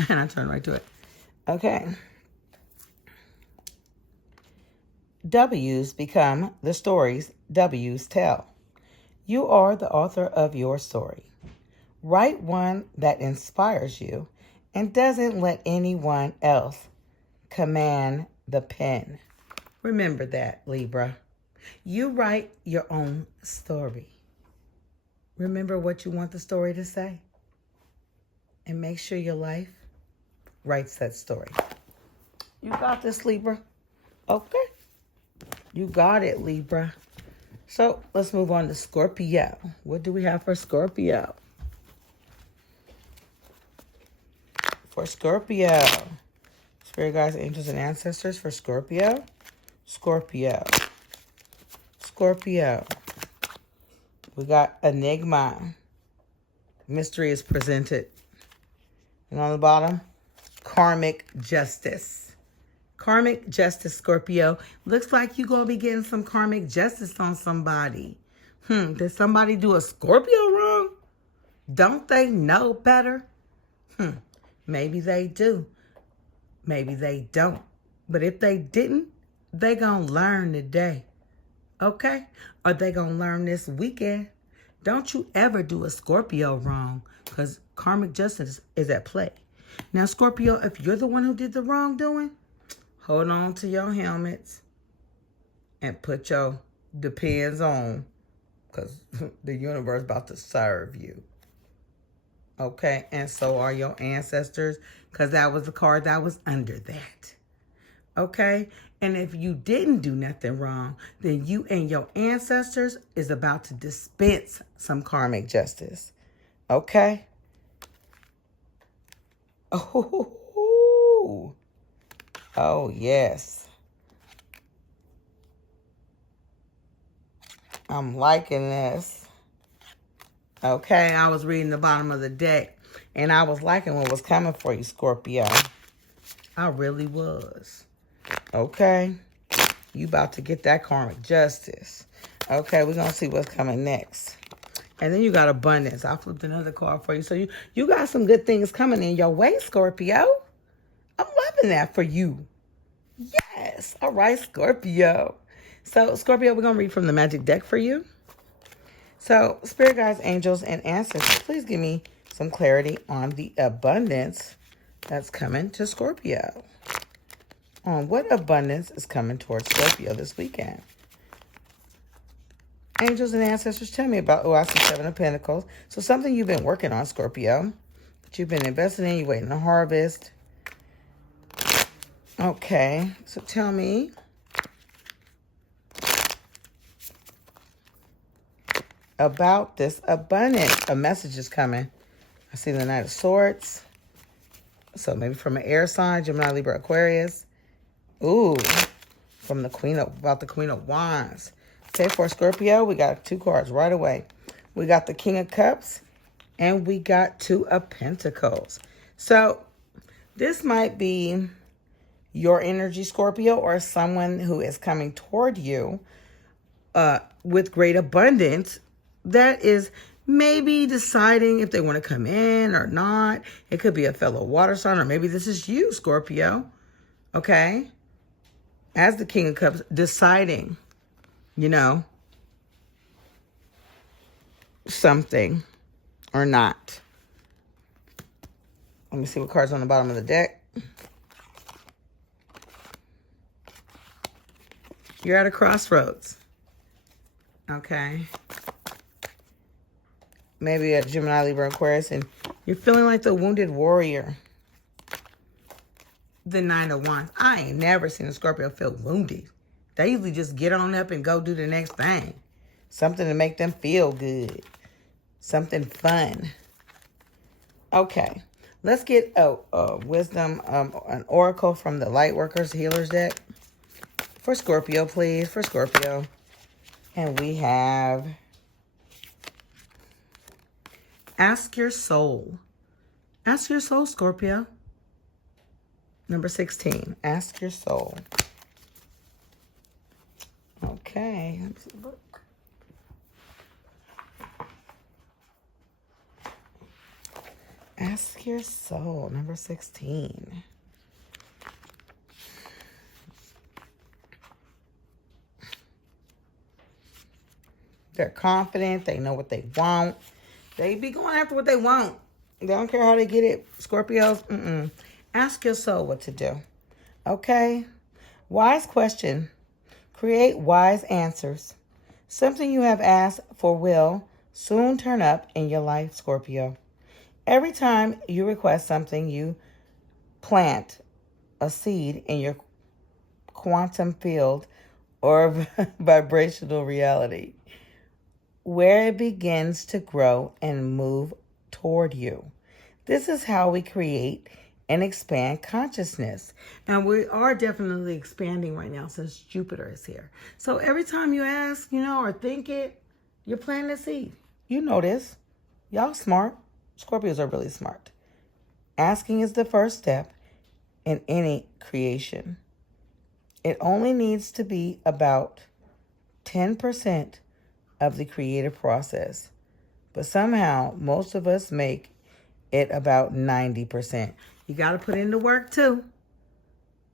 And I turn right to it. Okay. W's become the stories W's tell. You are the author of your story. Write one that inspires you and doesn't let anyone else command the pen. Remember that, Libra. You write your own story. Remember what you want the story to say. And make sure your life writes that story. You got this, Libra. Okay. You got it, Libra. So let's move on to Scorpio. What do we have for Scorpio? For Scorpio. Spirit guides, angels, and ancestors for Scorpio. Scorpio. Scorpio. We got Enigma. Mystery is presented. And on the bottom, Karmic Justice. Karmic justice, Scorpio. Looks like you're going to be getting some karmic justice on somebody. Did somebody do a Scorpio wrong? Don't they know better? Maybe they do. Maybe they don't. But if they didn't, they going to learn today. Okay? Or they going to learn this weekend. Don't you ever do a Scorpio wrong, because karmic justice is at play. Now, Scorpio, if you're the one who did the wrongdoing, hold on to your helmets and put your depends on, because the universe is about to serve you. Okay? And so are your ancestors, because that was the card that was under that. Okay? And if you didn't do nothing wrong, then you and your ancestors is about to dispense some karmic justice. Okay? Oh, yes. I'm liking this. Okay, I was reading the bottom of the deck, and I was liking what was coming for you, Scorpio. I really was. Okay? You about to get that karmic justice. Okay, we're going to see what's coming next. And then you got abundance. I flipped another card for you. So you got some good things coming in your way, Scorpio. I'm loving that for you. Yes. All right, Scorpio. So, Scorpio, we're going to read from the magic deck for you. So, spirit guides, angels, and ancestors, please give me some clarity on the abundance that's coming to Scorpio. On what abundance is coming towards Scorpio this weekend? Angels and ancestors, tell me about, I see Seven of Pentacles. So something you've been working on, Scorpio, that you've been investing in, you're waiting to harvest. Okay, so tell me about this abundance. A message is coming. I see the Knight of Swords. So maybe from an air sign, Gemini, Libra, Aquarius. Ooh, from the Queen of Wands. Okay, for Scorpio, we got 2 cards right away. We got the King of Cups, and we got 2 of Pentacles. So this might be your energy, Scorpio, or someone who is coming toward you with great abundance that is maybe deciding if they want to come in or not. It could be a fellow water sign, or maybe this is you, Scorpio. Okay? As the King of Cups, deciding, something or not. Let me see what cards on the bottom of the deck. You're at a crossroads. Okay. Maybe a Gemini, Libra, Aquarius, and you're feeling like the wounded warrior. The Nine of Wands. I ain't never seen a Scorpio feel wounded. They usually just get on up and go do the next thing. Something to make them feel good. Something fun. Okay. Let's get a wisdom, an oracle from the Lightworkers Healers deck. For Scorpio, please. For Scorpio. And we have Ask Your Soul. Ask Your Soul, Scorpio. Number 16. Ask Your Soul. Okay. Let's look. Ask Your Soul. Number 16. They're confident. They know what they want. They be going after what they want. They don't care how they get it. Scorpios, Ask your soul what to do. Okay? Wise question. Create wise answers. Something you have asked for will soon turn up in your life, Scorpio. Every time you request something, you plant a seed in your quantum field or vibrational reality, where it begins to grow and move toward you. This is how we create and expand consciousness. And we are definitely expanding right now since Jupiter is here. So every time you ask, or think it, you're planting a seed. You know this. Y'all smart. Scorpios are really smart. Asking is the first step in any creation. It only needs to be about 10% of the creative process. But somehow, most of us make it about 90%. You got to put in the work too.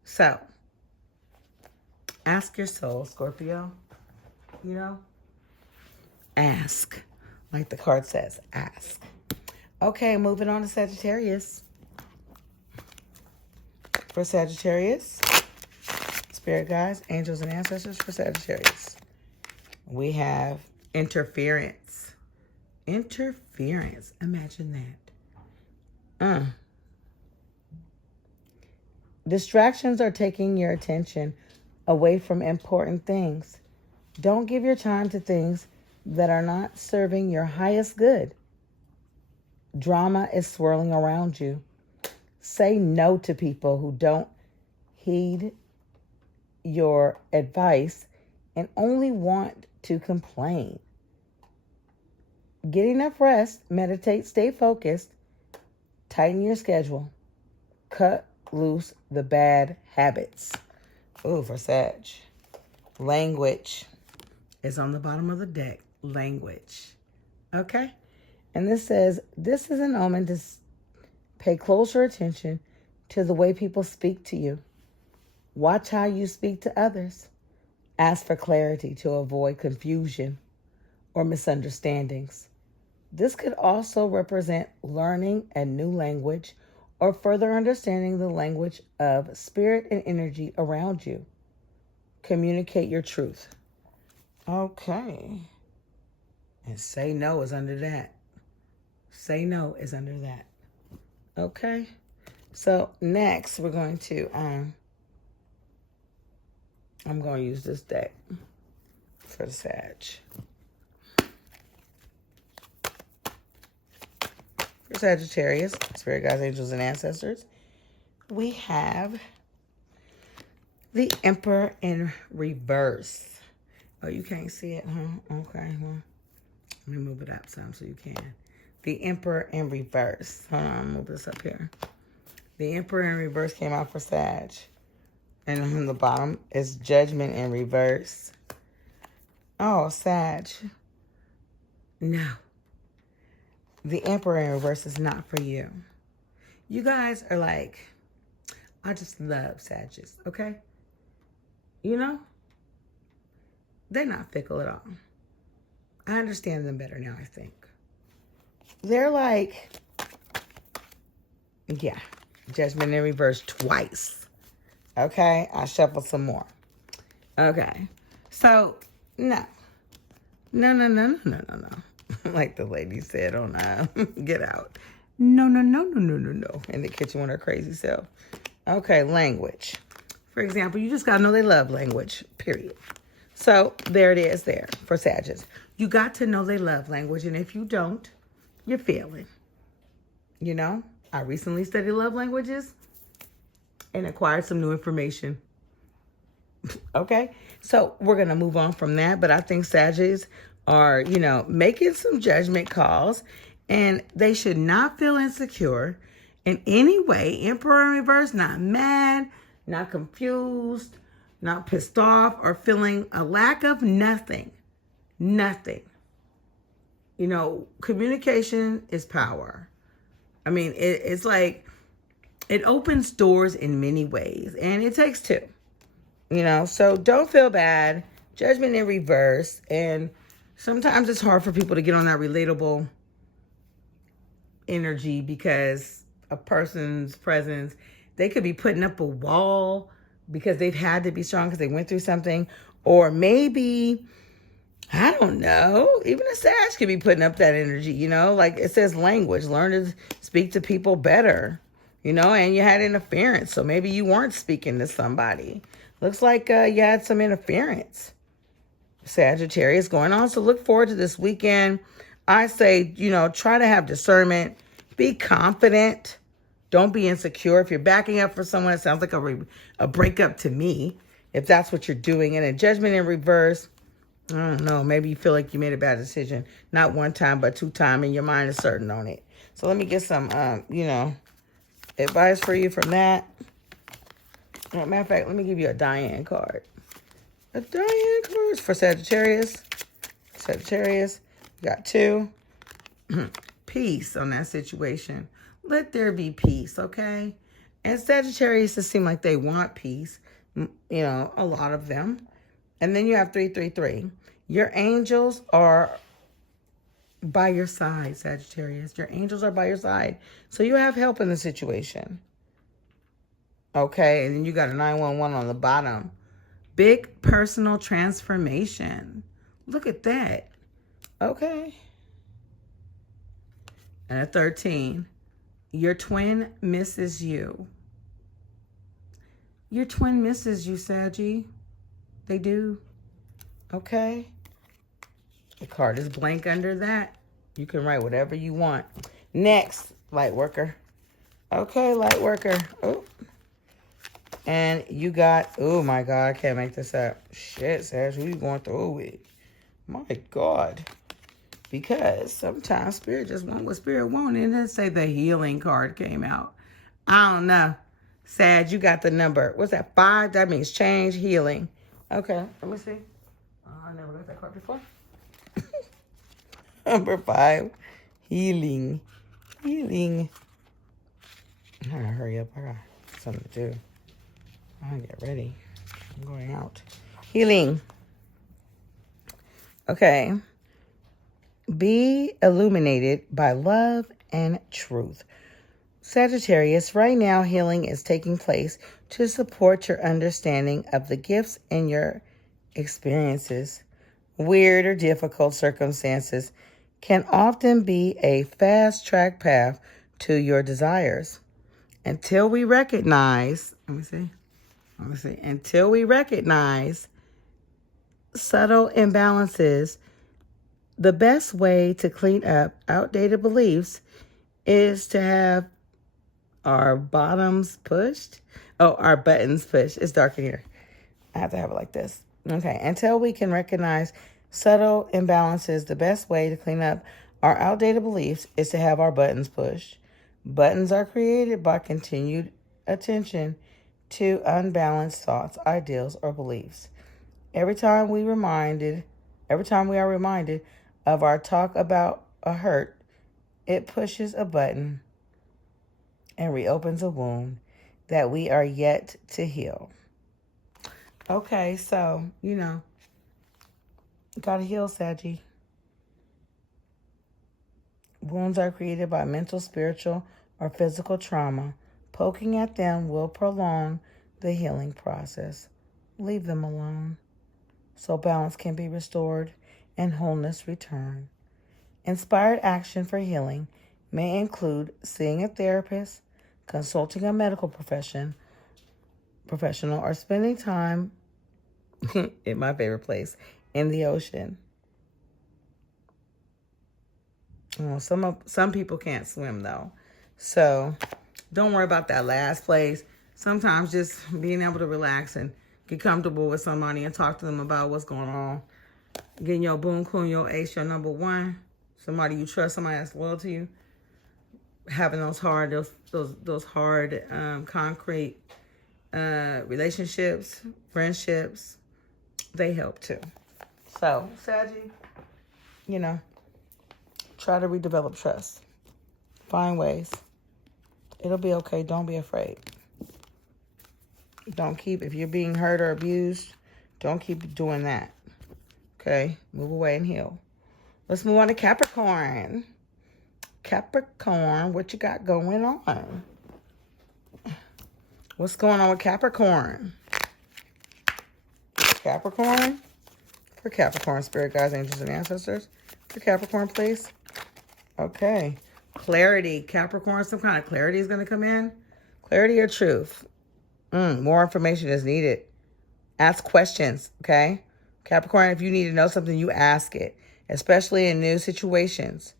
So, ask your soul, Scorpio. Ask. Like the card says, ask. Okay, moving on to Sagittarius. For Sagittarius, spirit guides, angels, and ancestors for Sagittarius. We have interference. Interference. Imagine that. Distractions are taking your attention away from important things. Don't give your time to things that are not serving your highest good. Drama is swirling around you. Say no to people who don't heed your advice and only want to complain. Get enough rest, meditate, stay focused, tighten your schedule, cut loose the bad habits. Ooh, for Sag. Language is on the bottom of the deck. Language. Okay? And this says, this is an omen to pay closer attention to the way people speak to you. Watch how you speak to others. Ask for clarity to avoid confusion. or misunderstandings. This could also represent learning a new language or further understanding the language of spirit and energy around you. Communicate your truth. Okay. And say no is under that. Say no is under that. Okay. So next we're going to I'm going to use this deck for the Sag. For Sagittarius, spirit guides, angels, and ancestors, we have the Emperor in reverse. Oh, you can't see it, huh? Okay, well, let me move it up some so you can. The Emperor in reverse. Hold on, I'll move this up here. The Emperor in reverse came out for Sag. And on the bottom is Judgment in reverse. Oh, Sag. No. The Emperor in reverse is not for you. You guys are like, I just love Sagittarius, okay? You know? They're not fickle at all. I understand them better now, I think. They're like, yeah, Judgment in reverse twice. Okay, I shuffle some more. Okay, so no. Like the lady said on Get Out. No. In the kitchen with her crazy self. Okay, language. For example, you just gotta know they love language, period. So there it is there for Sagittarius. You got to know they love language, and if you don't, you're failing. You know, I recently studied love languages and acquired some new information. Okay, so we're going to move on from that. But I think Sagittarius are, making some judgment calls, and they should not feel insecure in any way. Emperor in reverse, not mad, not confused, not pissed off, or feeling a lack of nothing. Nothing. Communication is power. I mean, it's like, it opens doors in many ways, and it takes two. So don't feel bad. Judgment in reverse. And sometimes it's hard for people to get on that relatable energy because a person's presence, they could be putting up a wall because they've had to be strong because they went through something. Or maybe, I don't know, even a Sag could be putting up that energy, like it says language, learn to speak to people better, and you had interference. So maybe you weren't speaking to somebody. Looks like you had some interference. Sagittarius going on. So look forward to this weekend. I say, try to have discernment. Be confident. Don't be insecure. If you're backing up for someone, it sounds like a breakup to me. If that's what you're doing. And a judgment in reverse, I don't know. Maybe you feel like you made a bad decision. Not one time, but 2 times, and your mind is certain on it. So let me get some, advice for you from that. Matter of fact, let me give you a Diane card. A Diane card for Sagittarius. Sagittarius, you got 2. Peace on that situation. Let there be peace, okay? And Sagittarius, it seems like they want peace. A lot of them. And then you have 333. Your angels are by your side, Sagittarius. Your angels are by your side. So you have help in the situation. Okay, and then you got a 911 on the bottom. Big personal transformation. Look at that. Okay. And a 13. Your twin misses you. Your twin misses you, Saggy. They do. Okay. The card is blank under that. You can write whatever you want. Next, light worker. Okay, light worker. Oh. And you got, oh my God, I can't make this up. Shit, Sag, who you going through with? My God. Because sometimes Spirit just want what Spirit want. And then say the healing card came out. I don't know. Sag, you got the number. What's that, 5? That means change, healing. Okay, let me see. I never got that card before. Number 5, healing. Healing. I gotta hurry up. I got something to do. I gotta get ready. I'm going out. Healing. Okay. Be illuminated by love and truth. Sagittarius, right now healing is taking place to support your understanding of the gifts in your experiences. Weird or difficult circumstances can often be a fast track path to your desires. Until we recognize, until we recognize subtle imbalances, the best way to clean up outdated beliefs is to have our bottoms pushed. Oh, our buttons pushed. It's dark in here. I have to have it like this. Okay. Until we can recognize subtle imbalances, the best way to clean up our outdated beliefs is to have our buttons pushed. Buttons are created by continued attention to unbalanced thoughts, ideals, or beliefs. Every time we are reminded of our talk about a hurt, it pushes a button and reopens a wound that we are yet to heal. Okay, so, gotta heal, Saggy. Wounds are created by mental, spiritual, or physical trauma. Poking at them will prolong the healing process. Leave them alone so balance can be restored and wholeness return. Inspired action for healing may include seeing a therapist, consulting a medical professional, or spending time in my favorite place, in the ocean. Some people can't swim though, so don't worry about that last place. Sometimes just being able to relax and get comfortable with somebody and talk to them about what's going on. Getting your boom coon, your ace, your number one, somebody you trust, somebody that's loyal to you. Having those hard, concrete relationships, friendships, they help too. So, Saggy, try to redevelop trust. Find ways. It'll be okay. Don't be afraid. If you're being hurt or abused, don't keep doing that. Okay? Move away and heal. Let's move on to Capricorn. Capricorn, what you got going on? What's going on with Capricorn? Capricorn? For Capricorn, spirit guides, angels, and ancestors. For Capricorn, please. Okay. Clarity. Capricorn, some kind of clarity is going to come in. Clarity or truth. More information is needed. Ask questions, okay? Capricorn, if you need to know something, you ask it, especially in new situations.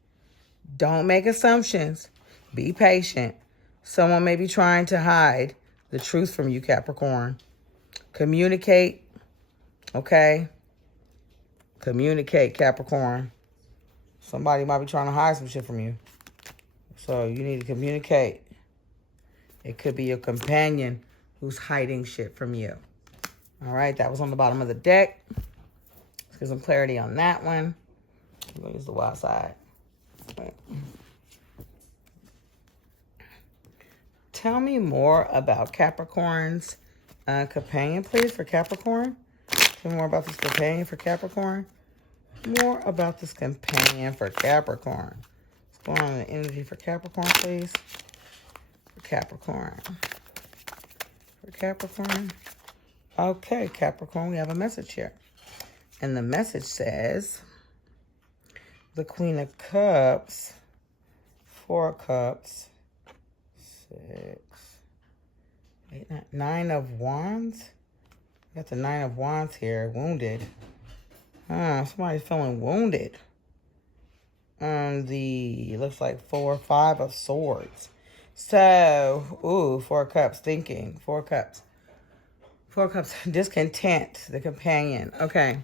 Don't make assumptions. Be patient. Someone may be trying to hide the truth from you, Capricorn. Communicate, okay? Communicate, Capricorn. Somebody might be trying to hide some shit from you. So you need to communicate. It could be your companion who's hiding shit from you. All right, that was on the bottom of the deck. Let's get some clarity on that one. I'm going to use the wild side. Right. Tell me more about Capricorn's companion, please, for Capricorn. Tell me more about this companion for Capricorn. More about this companion for Capricorn. What's going on in the energy for Capricorn, please? For Capricorn. For Capricorn. Okay, Capricorn, we have a message here. And the message says, the Queen of Cups, 4 Cups, 6, 8, 9 of Wands. Got the 9 of Wands here, wounded. Somebody's feeling wounded. It looks like 4 or 5 of Swords. So, 4 Cups, thinking. 4 Cups. 4 Cups, discontent, the companion. Okay.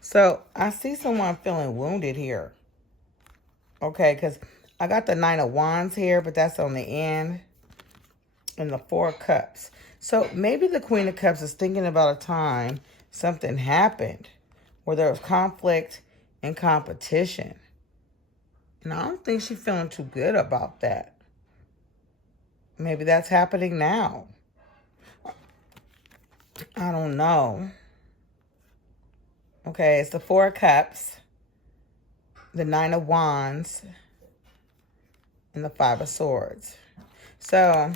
So, I see someone feeling wounded here. Okay, because I got the 9 of Wands here, but that's on the end. And the 4 Cups. So, maybe the Queen of Cups is thinking about a time something happened where there was conflict and competition. And I don't think she's feeling too good about that. Maybe that's happening now. I don't know. Okay, it's the 4 Cups. the Nine of Wands, and the Five of Swords. So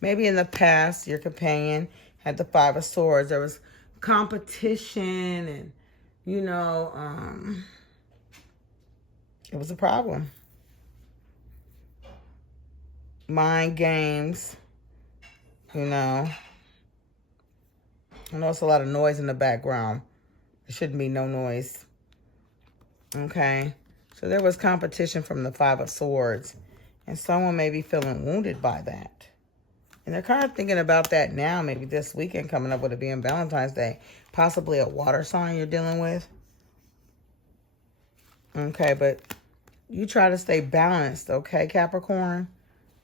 maybe in the past, your companion had the Five of Swords. There was competition and, you know, it was a problem. Mind games, you know. I know it's a lot of noise in the background. There shouldn't be no noise. Okay. So there was competition from the Five of Swords. And someone may be feeling wounded by that. And they're kind of thinking about that now, maybe this weekend coming up with it being Valentine's Day. Possibly a water sign you're dealing with. Okay, but you try to stay balanced, okay, Capricorn?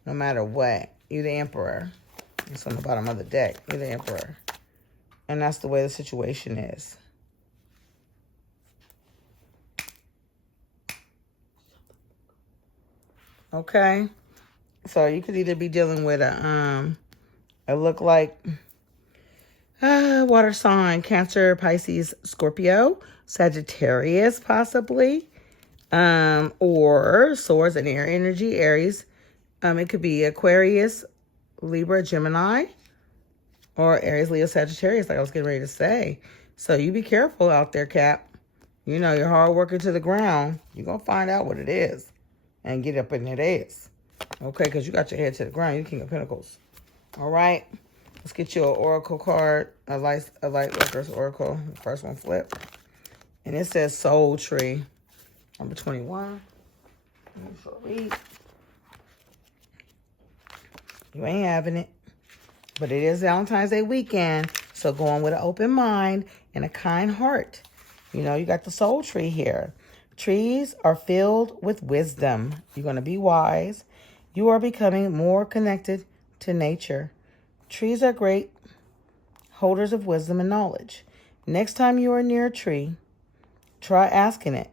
No matter what. You're the Emperor. It's on the bottom of the deck. You're the Emperor. And that's the way the situation is. Okay? So you could either be dealing with it look like water sign, Cancer, Pisces, Scorpio, Sagittarius possibly, or swords and air energy, Aries. It could be Aquarius, Libra, Gemini, or Aries, Leo, Sagittarius, like I was getting ready to say. So you be careful out there, Cap. You know, you're hard working to the ground. You're going to find out what it is and get up in that ass. Okay, because you got your head to the ground. You're King of Pentacles. All right. Let's get you an Oracle card, a light workers Oracle. First one flip. And it says Soul Tree. Number 21. Read. You ain't having it. But it is Valentine's Day weekend. So go on with an open mind and a kind heart. You know, you got the Soul Tree here. Trees are filled with wisdom. You're going to be wise. You are becoming more connected to nature. Trees are great holders of wisdom and knowledge. Next time you are near a tree, try asking it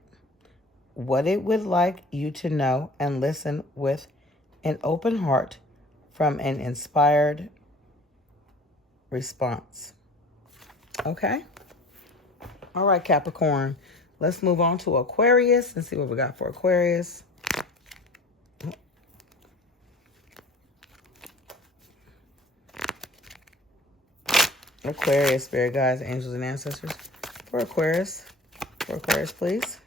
what it would like you to know and listen with an open heart from an inspired response. Okay? All right, Capricorn. Let's move on to Aquarius and see what we got for Aquarius. Aquarius, spirit guides, angels, and ancestors. For Aquarius. For Aquarius, please.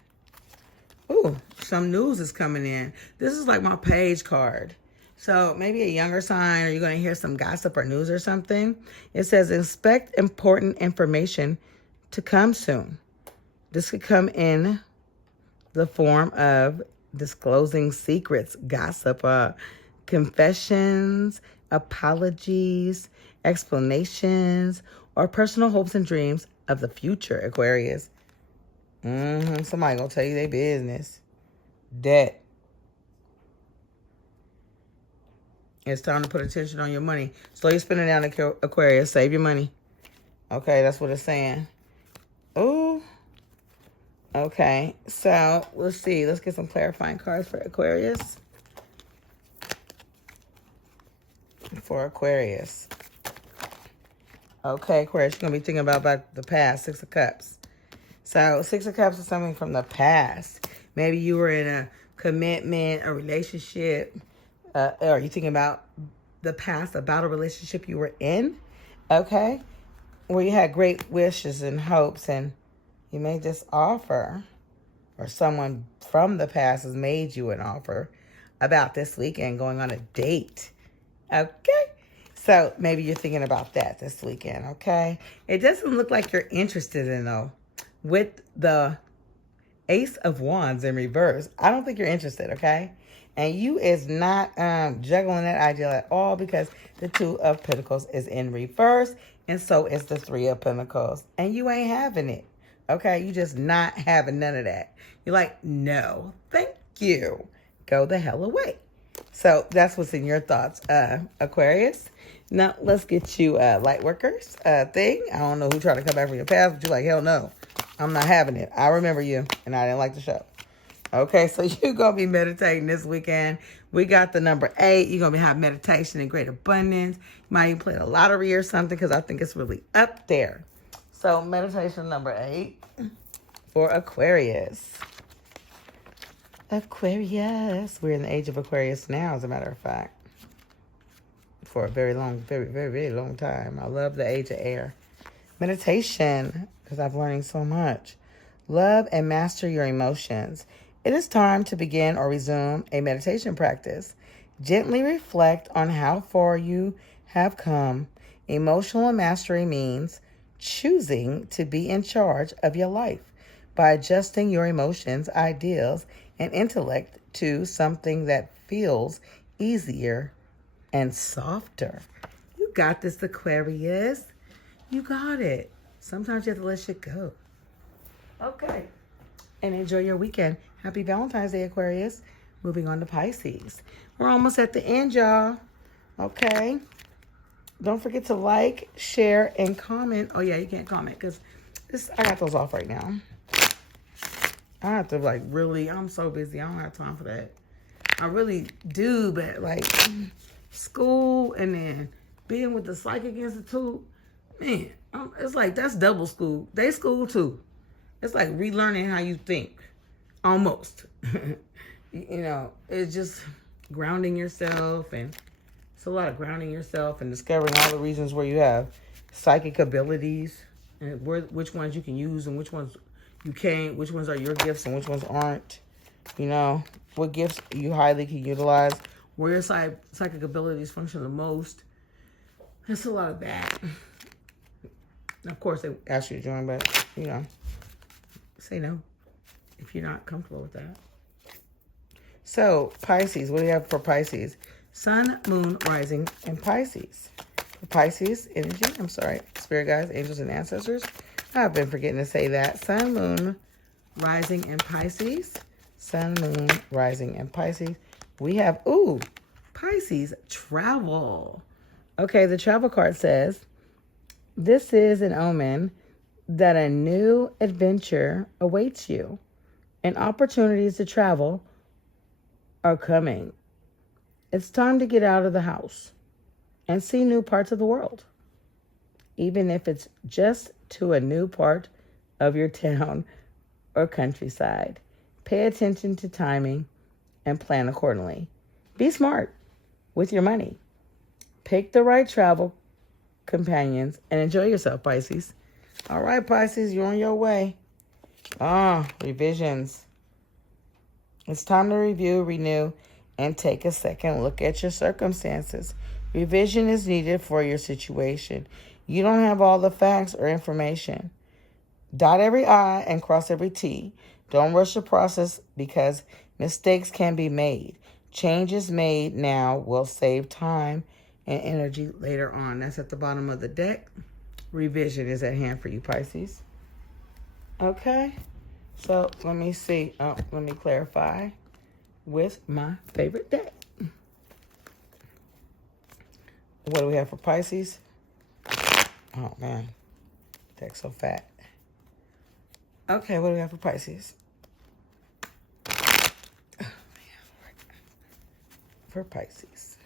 Ooh, some news is coming in. This is like my page card. So maybe a younger sign, or you're going to hear some gossip or news or something. It says, expect important information to come soon. This could come in the form of disclosing secrets, gossip, confessions, apologies, explanations, or personal hopes and dreams of the future, Aquarius. Somebody gonna tell you their business. Debt. It's time to put attention on your money. Slow your spending down, Aquarius. Save your money. Okay, that's what it's saying. Ooh. Okay, so let's see. Let's get some clarifying cards for Aquarius. For Aquarius. Okay, Aquarius, you're going to be thinking about the past, Six of Cups. So, Six of Cups is something from the past. Maybe you were in a commitment, a relationship, or you're thinking about the past, about a relationship you were in, okay? Where you had great wishes and hopes, and you made this offer, or someone from the past has made you an offer about this weekend going on a date, okay? So maybe you're thinking about that this weekend, okay? It doesn't look like you're interested in, though. With the Ace of Wands in reverse, I don't think you're interested, okay? And you is not juggling that idea at all, because the Two of Pentacles is in reverse, and so is the Three of Pentacles. And you ain't having it, okay? You just not having none of that. You're like, no, thank you. Go the hell away. So that's what's in your thoughts, Aquarius. Now, let's get you light workers thing. I don't know who tried to come back from your past, but you're like, hell no. I'm not having it. I remember you, and I didn't like the show. Okay, so you're going to be meditating this weekend. We got the number 8. You're going to have meditation in great abundance. You might even play the lottery or something, because I think it's really up there. So meditation number 8 for Aquarius. Aquarius. We're in the age of Aquarius now, as a matter of fact. For a very long, very, very, very long time. I love the age of air. Meditation, because I'm learning so much. Love and master your emotions. It is time to begin or resume a meditation practice. Gently reflect on how far you have come. Emotional mastery means choosing to be in charge of your life by adjusting your emotions, ideals, and intellect to something that feels easier and softer. You got this, Aquarius. You got it. Sometimes you have to let shit go. Okay. And enjoy your weekend. Happy Valentine's Day, Aquarius. Moving on to Pisces. We're almost at the end, y'all. Okay. Don't forget to like, share, and comment. Oh, yeah, you can't comment because I got those off right now. I have to, like, really, I'm so busy. I don't have time for that. I really do, but, like, school and then being with the Psychic Institute, man, it's like that's double school. They school, too. It's like relearning how you think. Almost. You know, it's just grounding yourself, and it's a lot of grounding yourself and discovering all the reasons where you have psychic abilities and which ones you can use and which ones you can't, which ones are your gifts and which ones aren't. You know, what gifts you highly can utilize, where your psychic abilities function the most. It's a lot of that. Of course, they ask you to join, but, you know, say no if you're not comfortable with that. So, Pisces, what do you have for Pisces? Sun, Moon, Rising, and Pisces. For Pisces energy, I'm sorry, Spirit guides, angels, and ancestors. I've been forgetting to say that. Sun, Moon, Rising, and Pisces. Sun, Moon, Rising, and Pisces. We have, Pisces, travel. Okay, the travel card says, this is an omen that a new adventure awaits you, and opportunities to travel are coming. It's time to get out of the house and see new parts of the world, even if it's just to a new part of your town or countryside. Pay attention to timing and plan accordingly. Be smart with your money. Pick the right travel companions and enjoy yourself, Pisces. All right, Pisces, you're on your way. Revisions. It's time to review, renew, and take a second look at your circumstances. Revision is needed for your situation. You don't have all the facts or information. Dot every I and cross every T. Don't rush the process because mistakes can be made. Changes made now will save time and energy later on. That's at the bottom of the deck. Revision is at hand for you, Pisces. Okay. So let me see. Let me clarify with my favorite deck. What do we have for Pisces? Oh, man. Deck's so fat. Okay, what do we have for Pisces? Oh, man. For Pisces.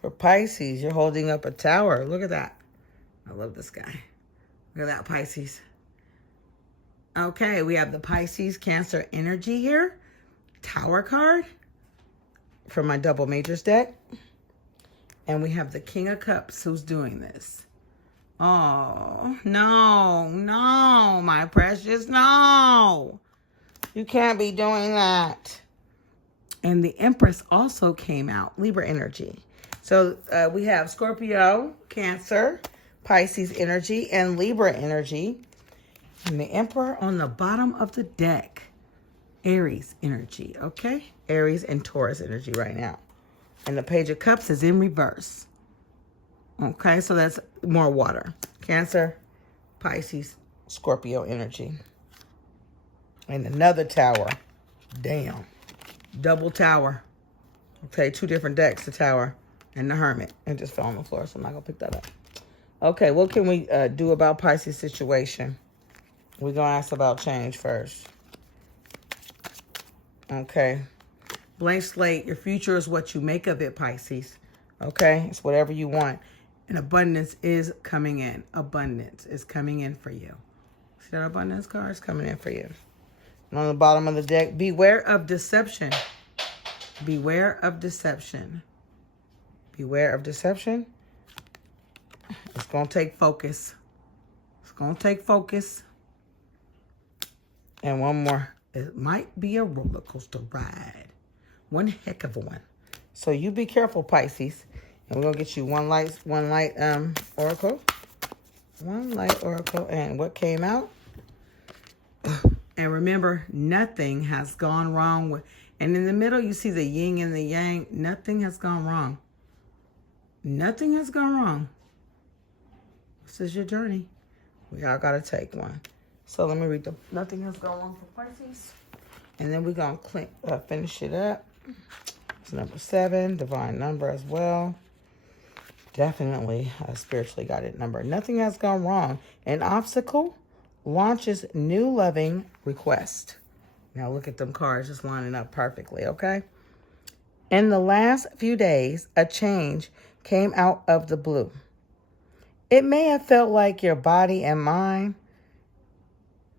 For Pisces, you're holding up a tower. Look at that. I love this guy. Look at that, Pisces. Okay, we have the Pisces Cancer energy here. Tower card from my double majors deck. And we have the King of Cups who's doing this. Oh, no, my precious, no. You can't be doing that. And the Empress also came out, Libra energy. So we have Scorpio, Cancer, Pisces energy, and Libra energy. And the Emperor on the bottom of the deck, Aries energy, okay? Aries and Taurus energy right now. And the Page of Cups is in reverse. Okay, so that's more water. Cancer, Pisces, Scorpio energy. And another tower. Damn. Double tower. Okay, two different decks, the tower and the Hermit. It just fell on the floor, so I'm not going to pick that up. Okay, what can we do about Pisces' situation? We're going to ask about change first. Okay. Blank slate. Your future is what you make of it, Pisces. Okay? It's whatever you want. And abundance is coming in. Abundance is coming in for you. See that abundance card? It's coming in for you. And on the bottom of the deck, beware of deception. Beware of deception. Beware of deception. It's going to take focus. It's going to take focus. And one more. It might be a roller coaster ride. One heck of a one. So you be careful, Pisces. And we're going to get you one light oracle. One light oracle. And what came out? And remember, nothing has gone wrong with. And in the middle, you see the yin and the yang. Nothing has gone wrong. Nothing has gone wrong. This is your journey. We all got to take one. So let me read the nothing has gone wrong for Pisces. And then we're going to finish it up. It's number 7, divine number as well. Definitely a spiritually guided number. Nothing has gone wrong. An obstacle launches new loving request. Now look at them cards just lining up perfectly, okay? In the last few days, a change came out of the blue. It may have felt like your body and mind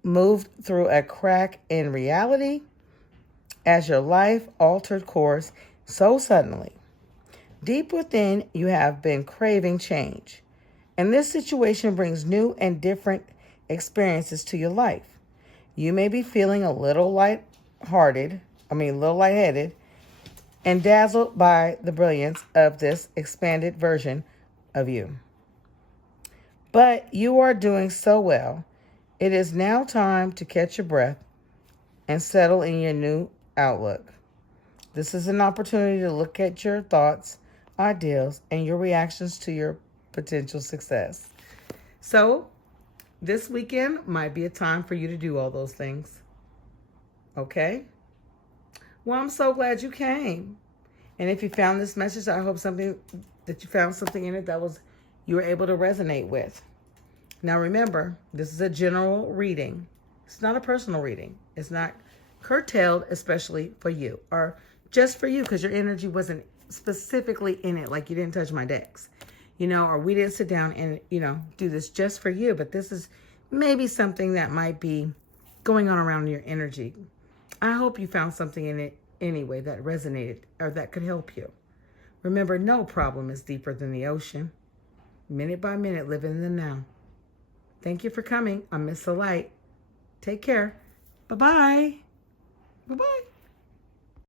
moved through a crack in reality as your life altered course so suddenly. Deep within, you have been craving change. And this situation brings new and different experiences to your life. You may be feeling a little lightheaded and dazzled by the brilliance of this expanded version of you. But you are doing so well. It is now time to catch your breath and settle in your new outlook. This is an opportunity to look at your thoughts, ideals, and your reactions to your potential success. So, this weekend might be a time for you to do all those things. Okay? Well, I'm so glad you came. And if you found this message, I hope that you found something in it that you were able to resonate with. Now remember, this is a general reading. It's not a personal reading. It's not curtailed especially for you or just for you because your energy wasn't specifically in it, like you didn't touch my decks, or we didn't sit down and, do this just for you. But this is maybe something that might be going on around your energy. I hope you found something in it anyway that resonated or that could help you. Remember, no problem is deeper than the ocean. Minute by minute, live in the now. Thank you for coming. I'm Miss Light. Take care. Bye-bye. Bye-bye.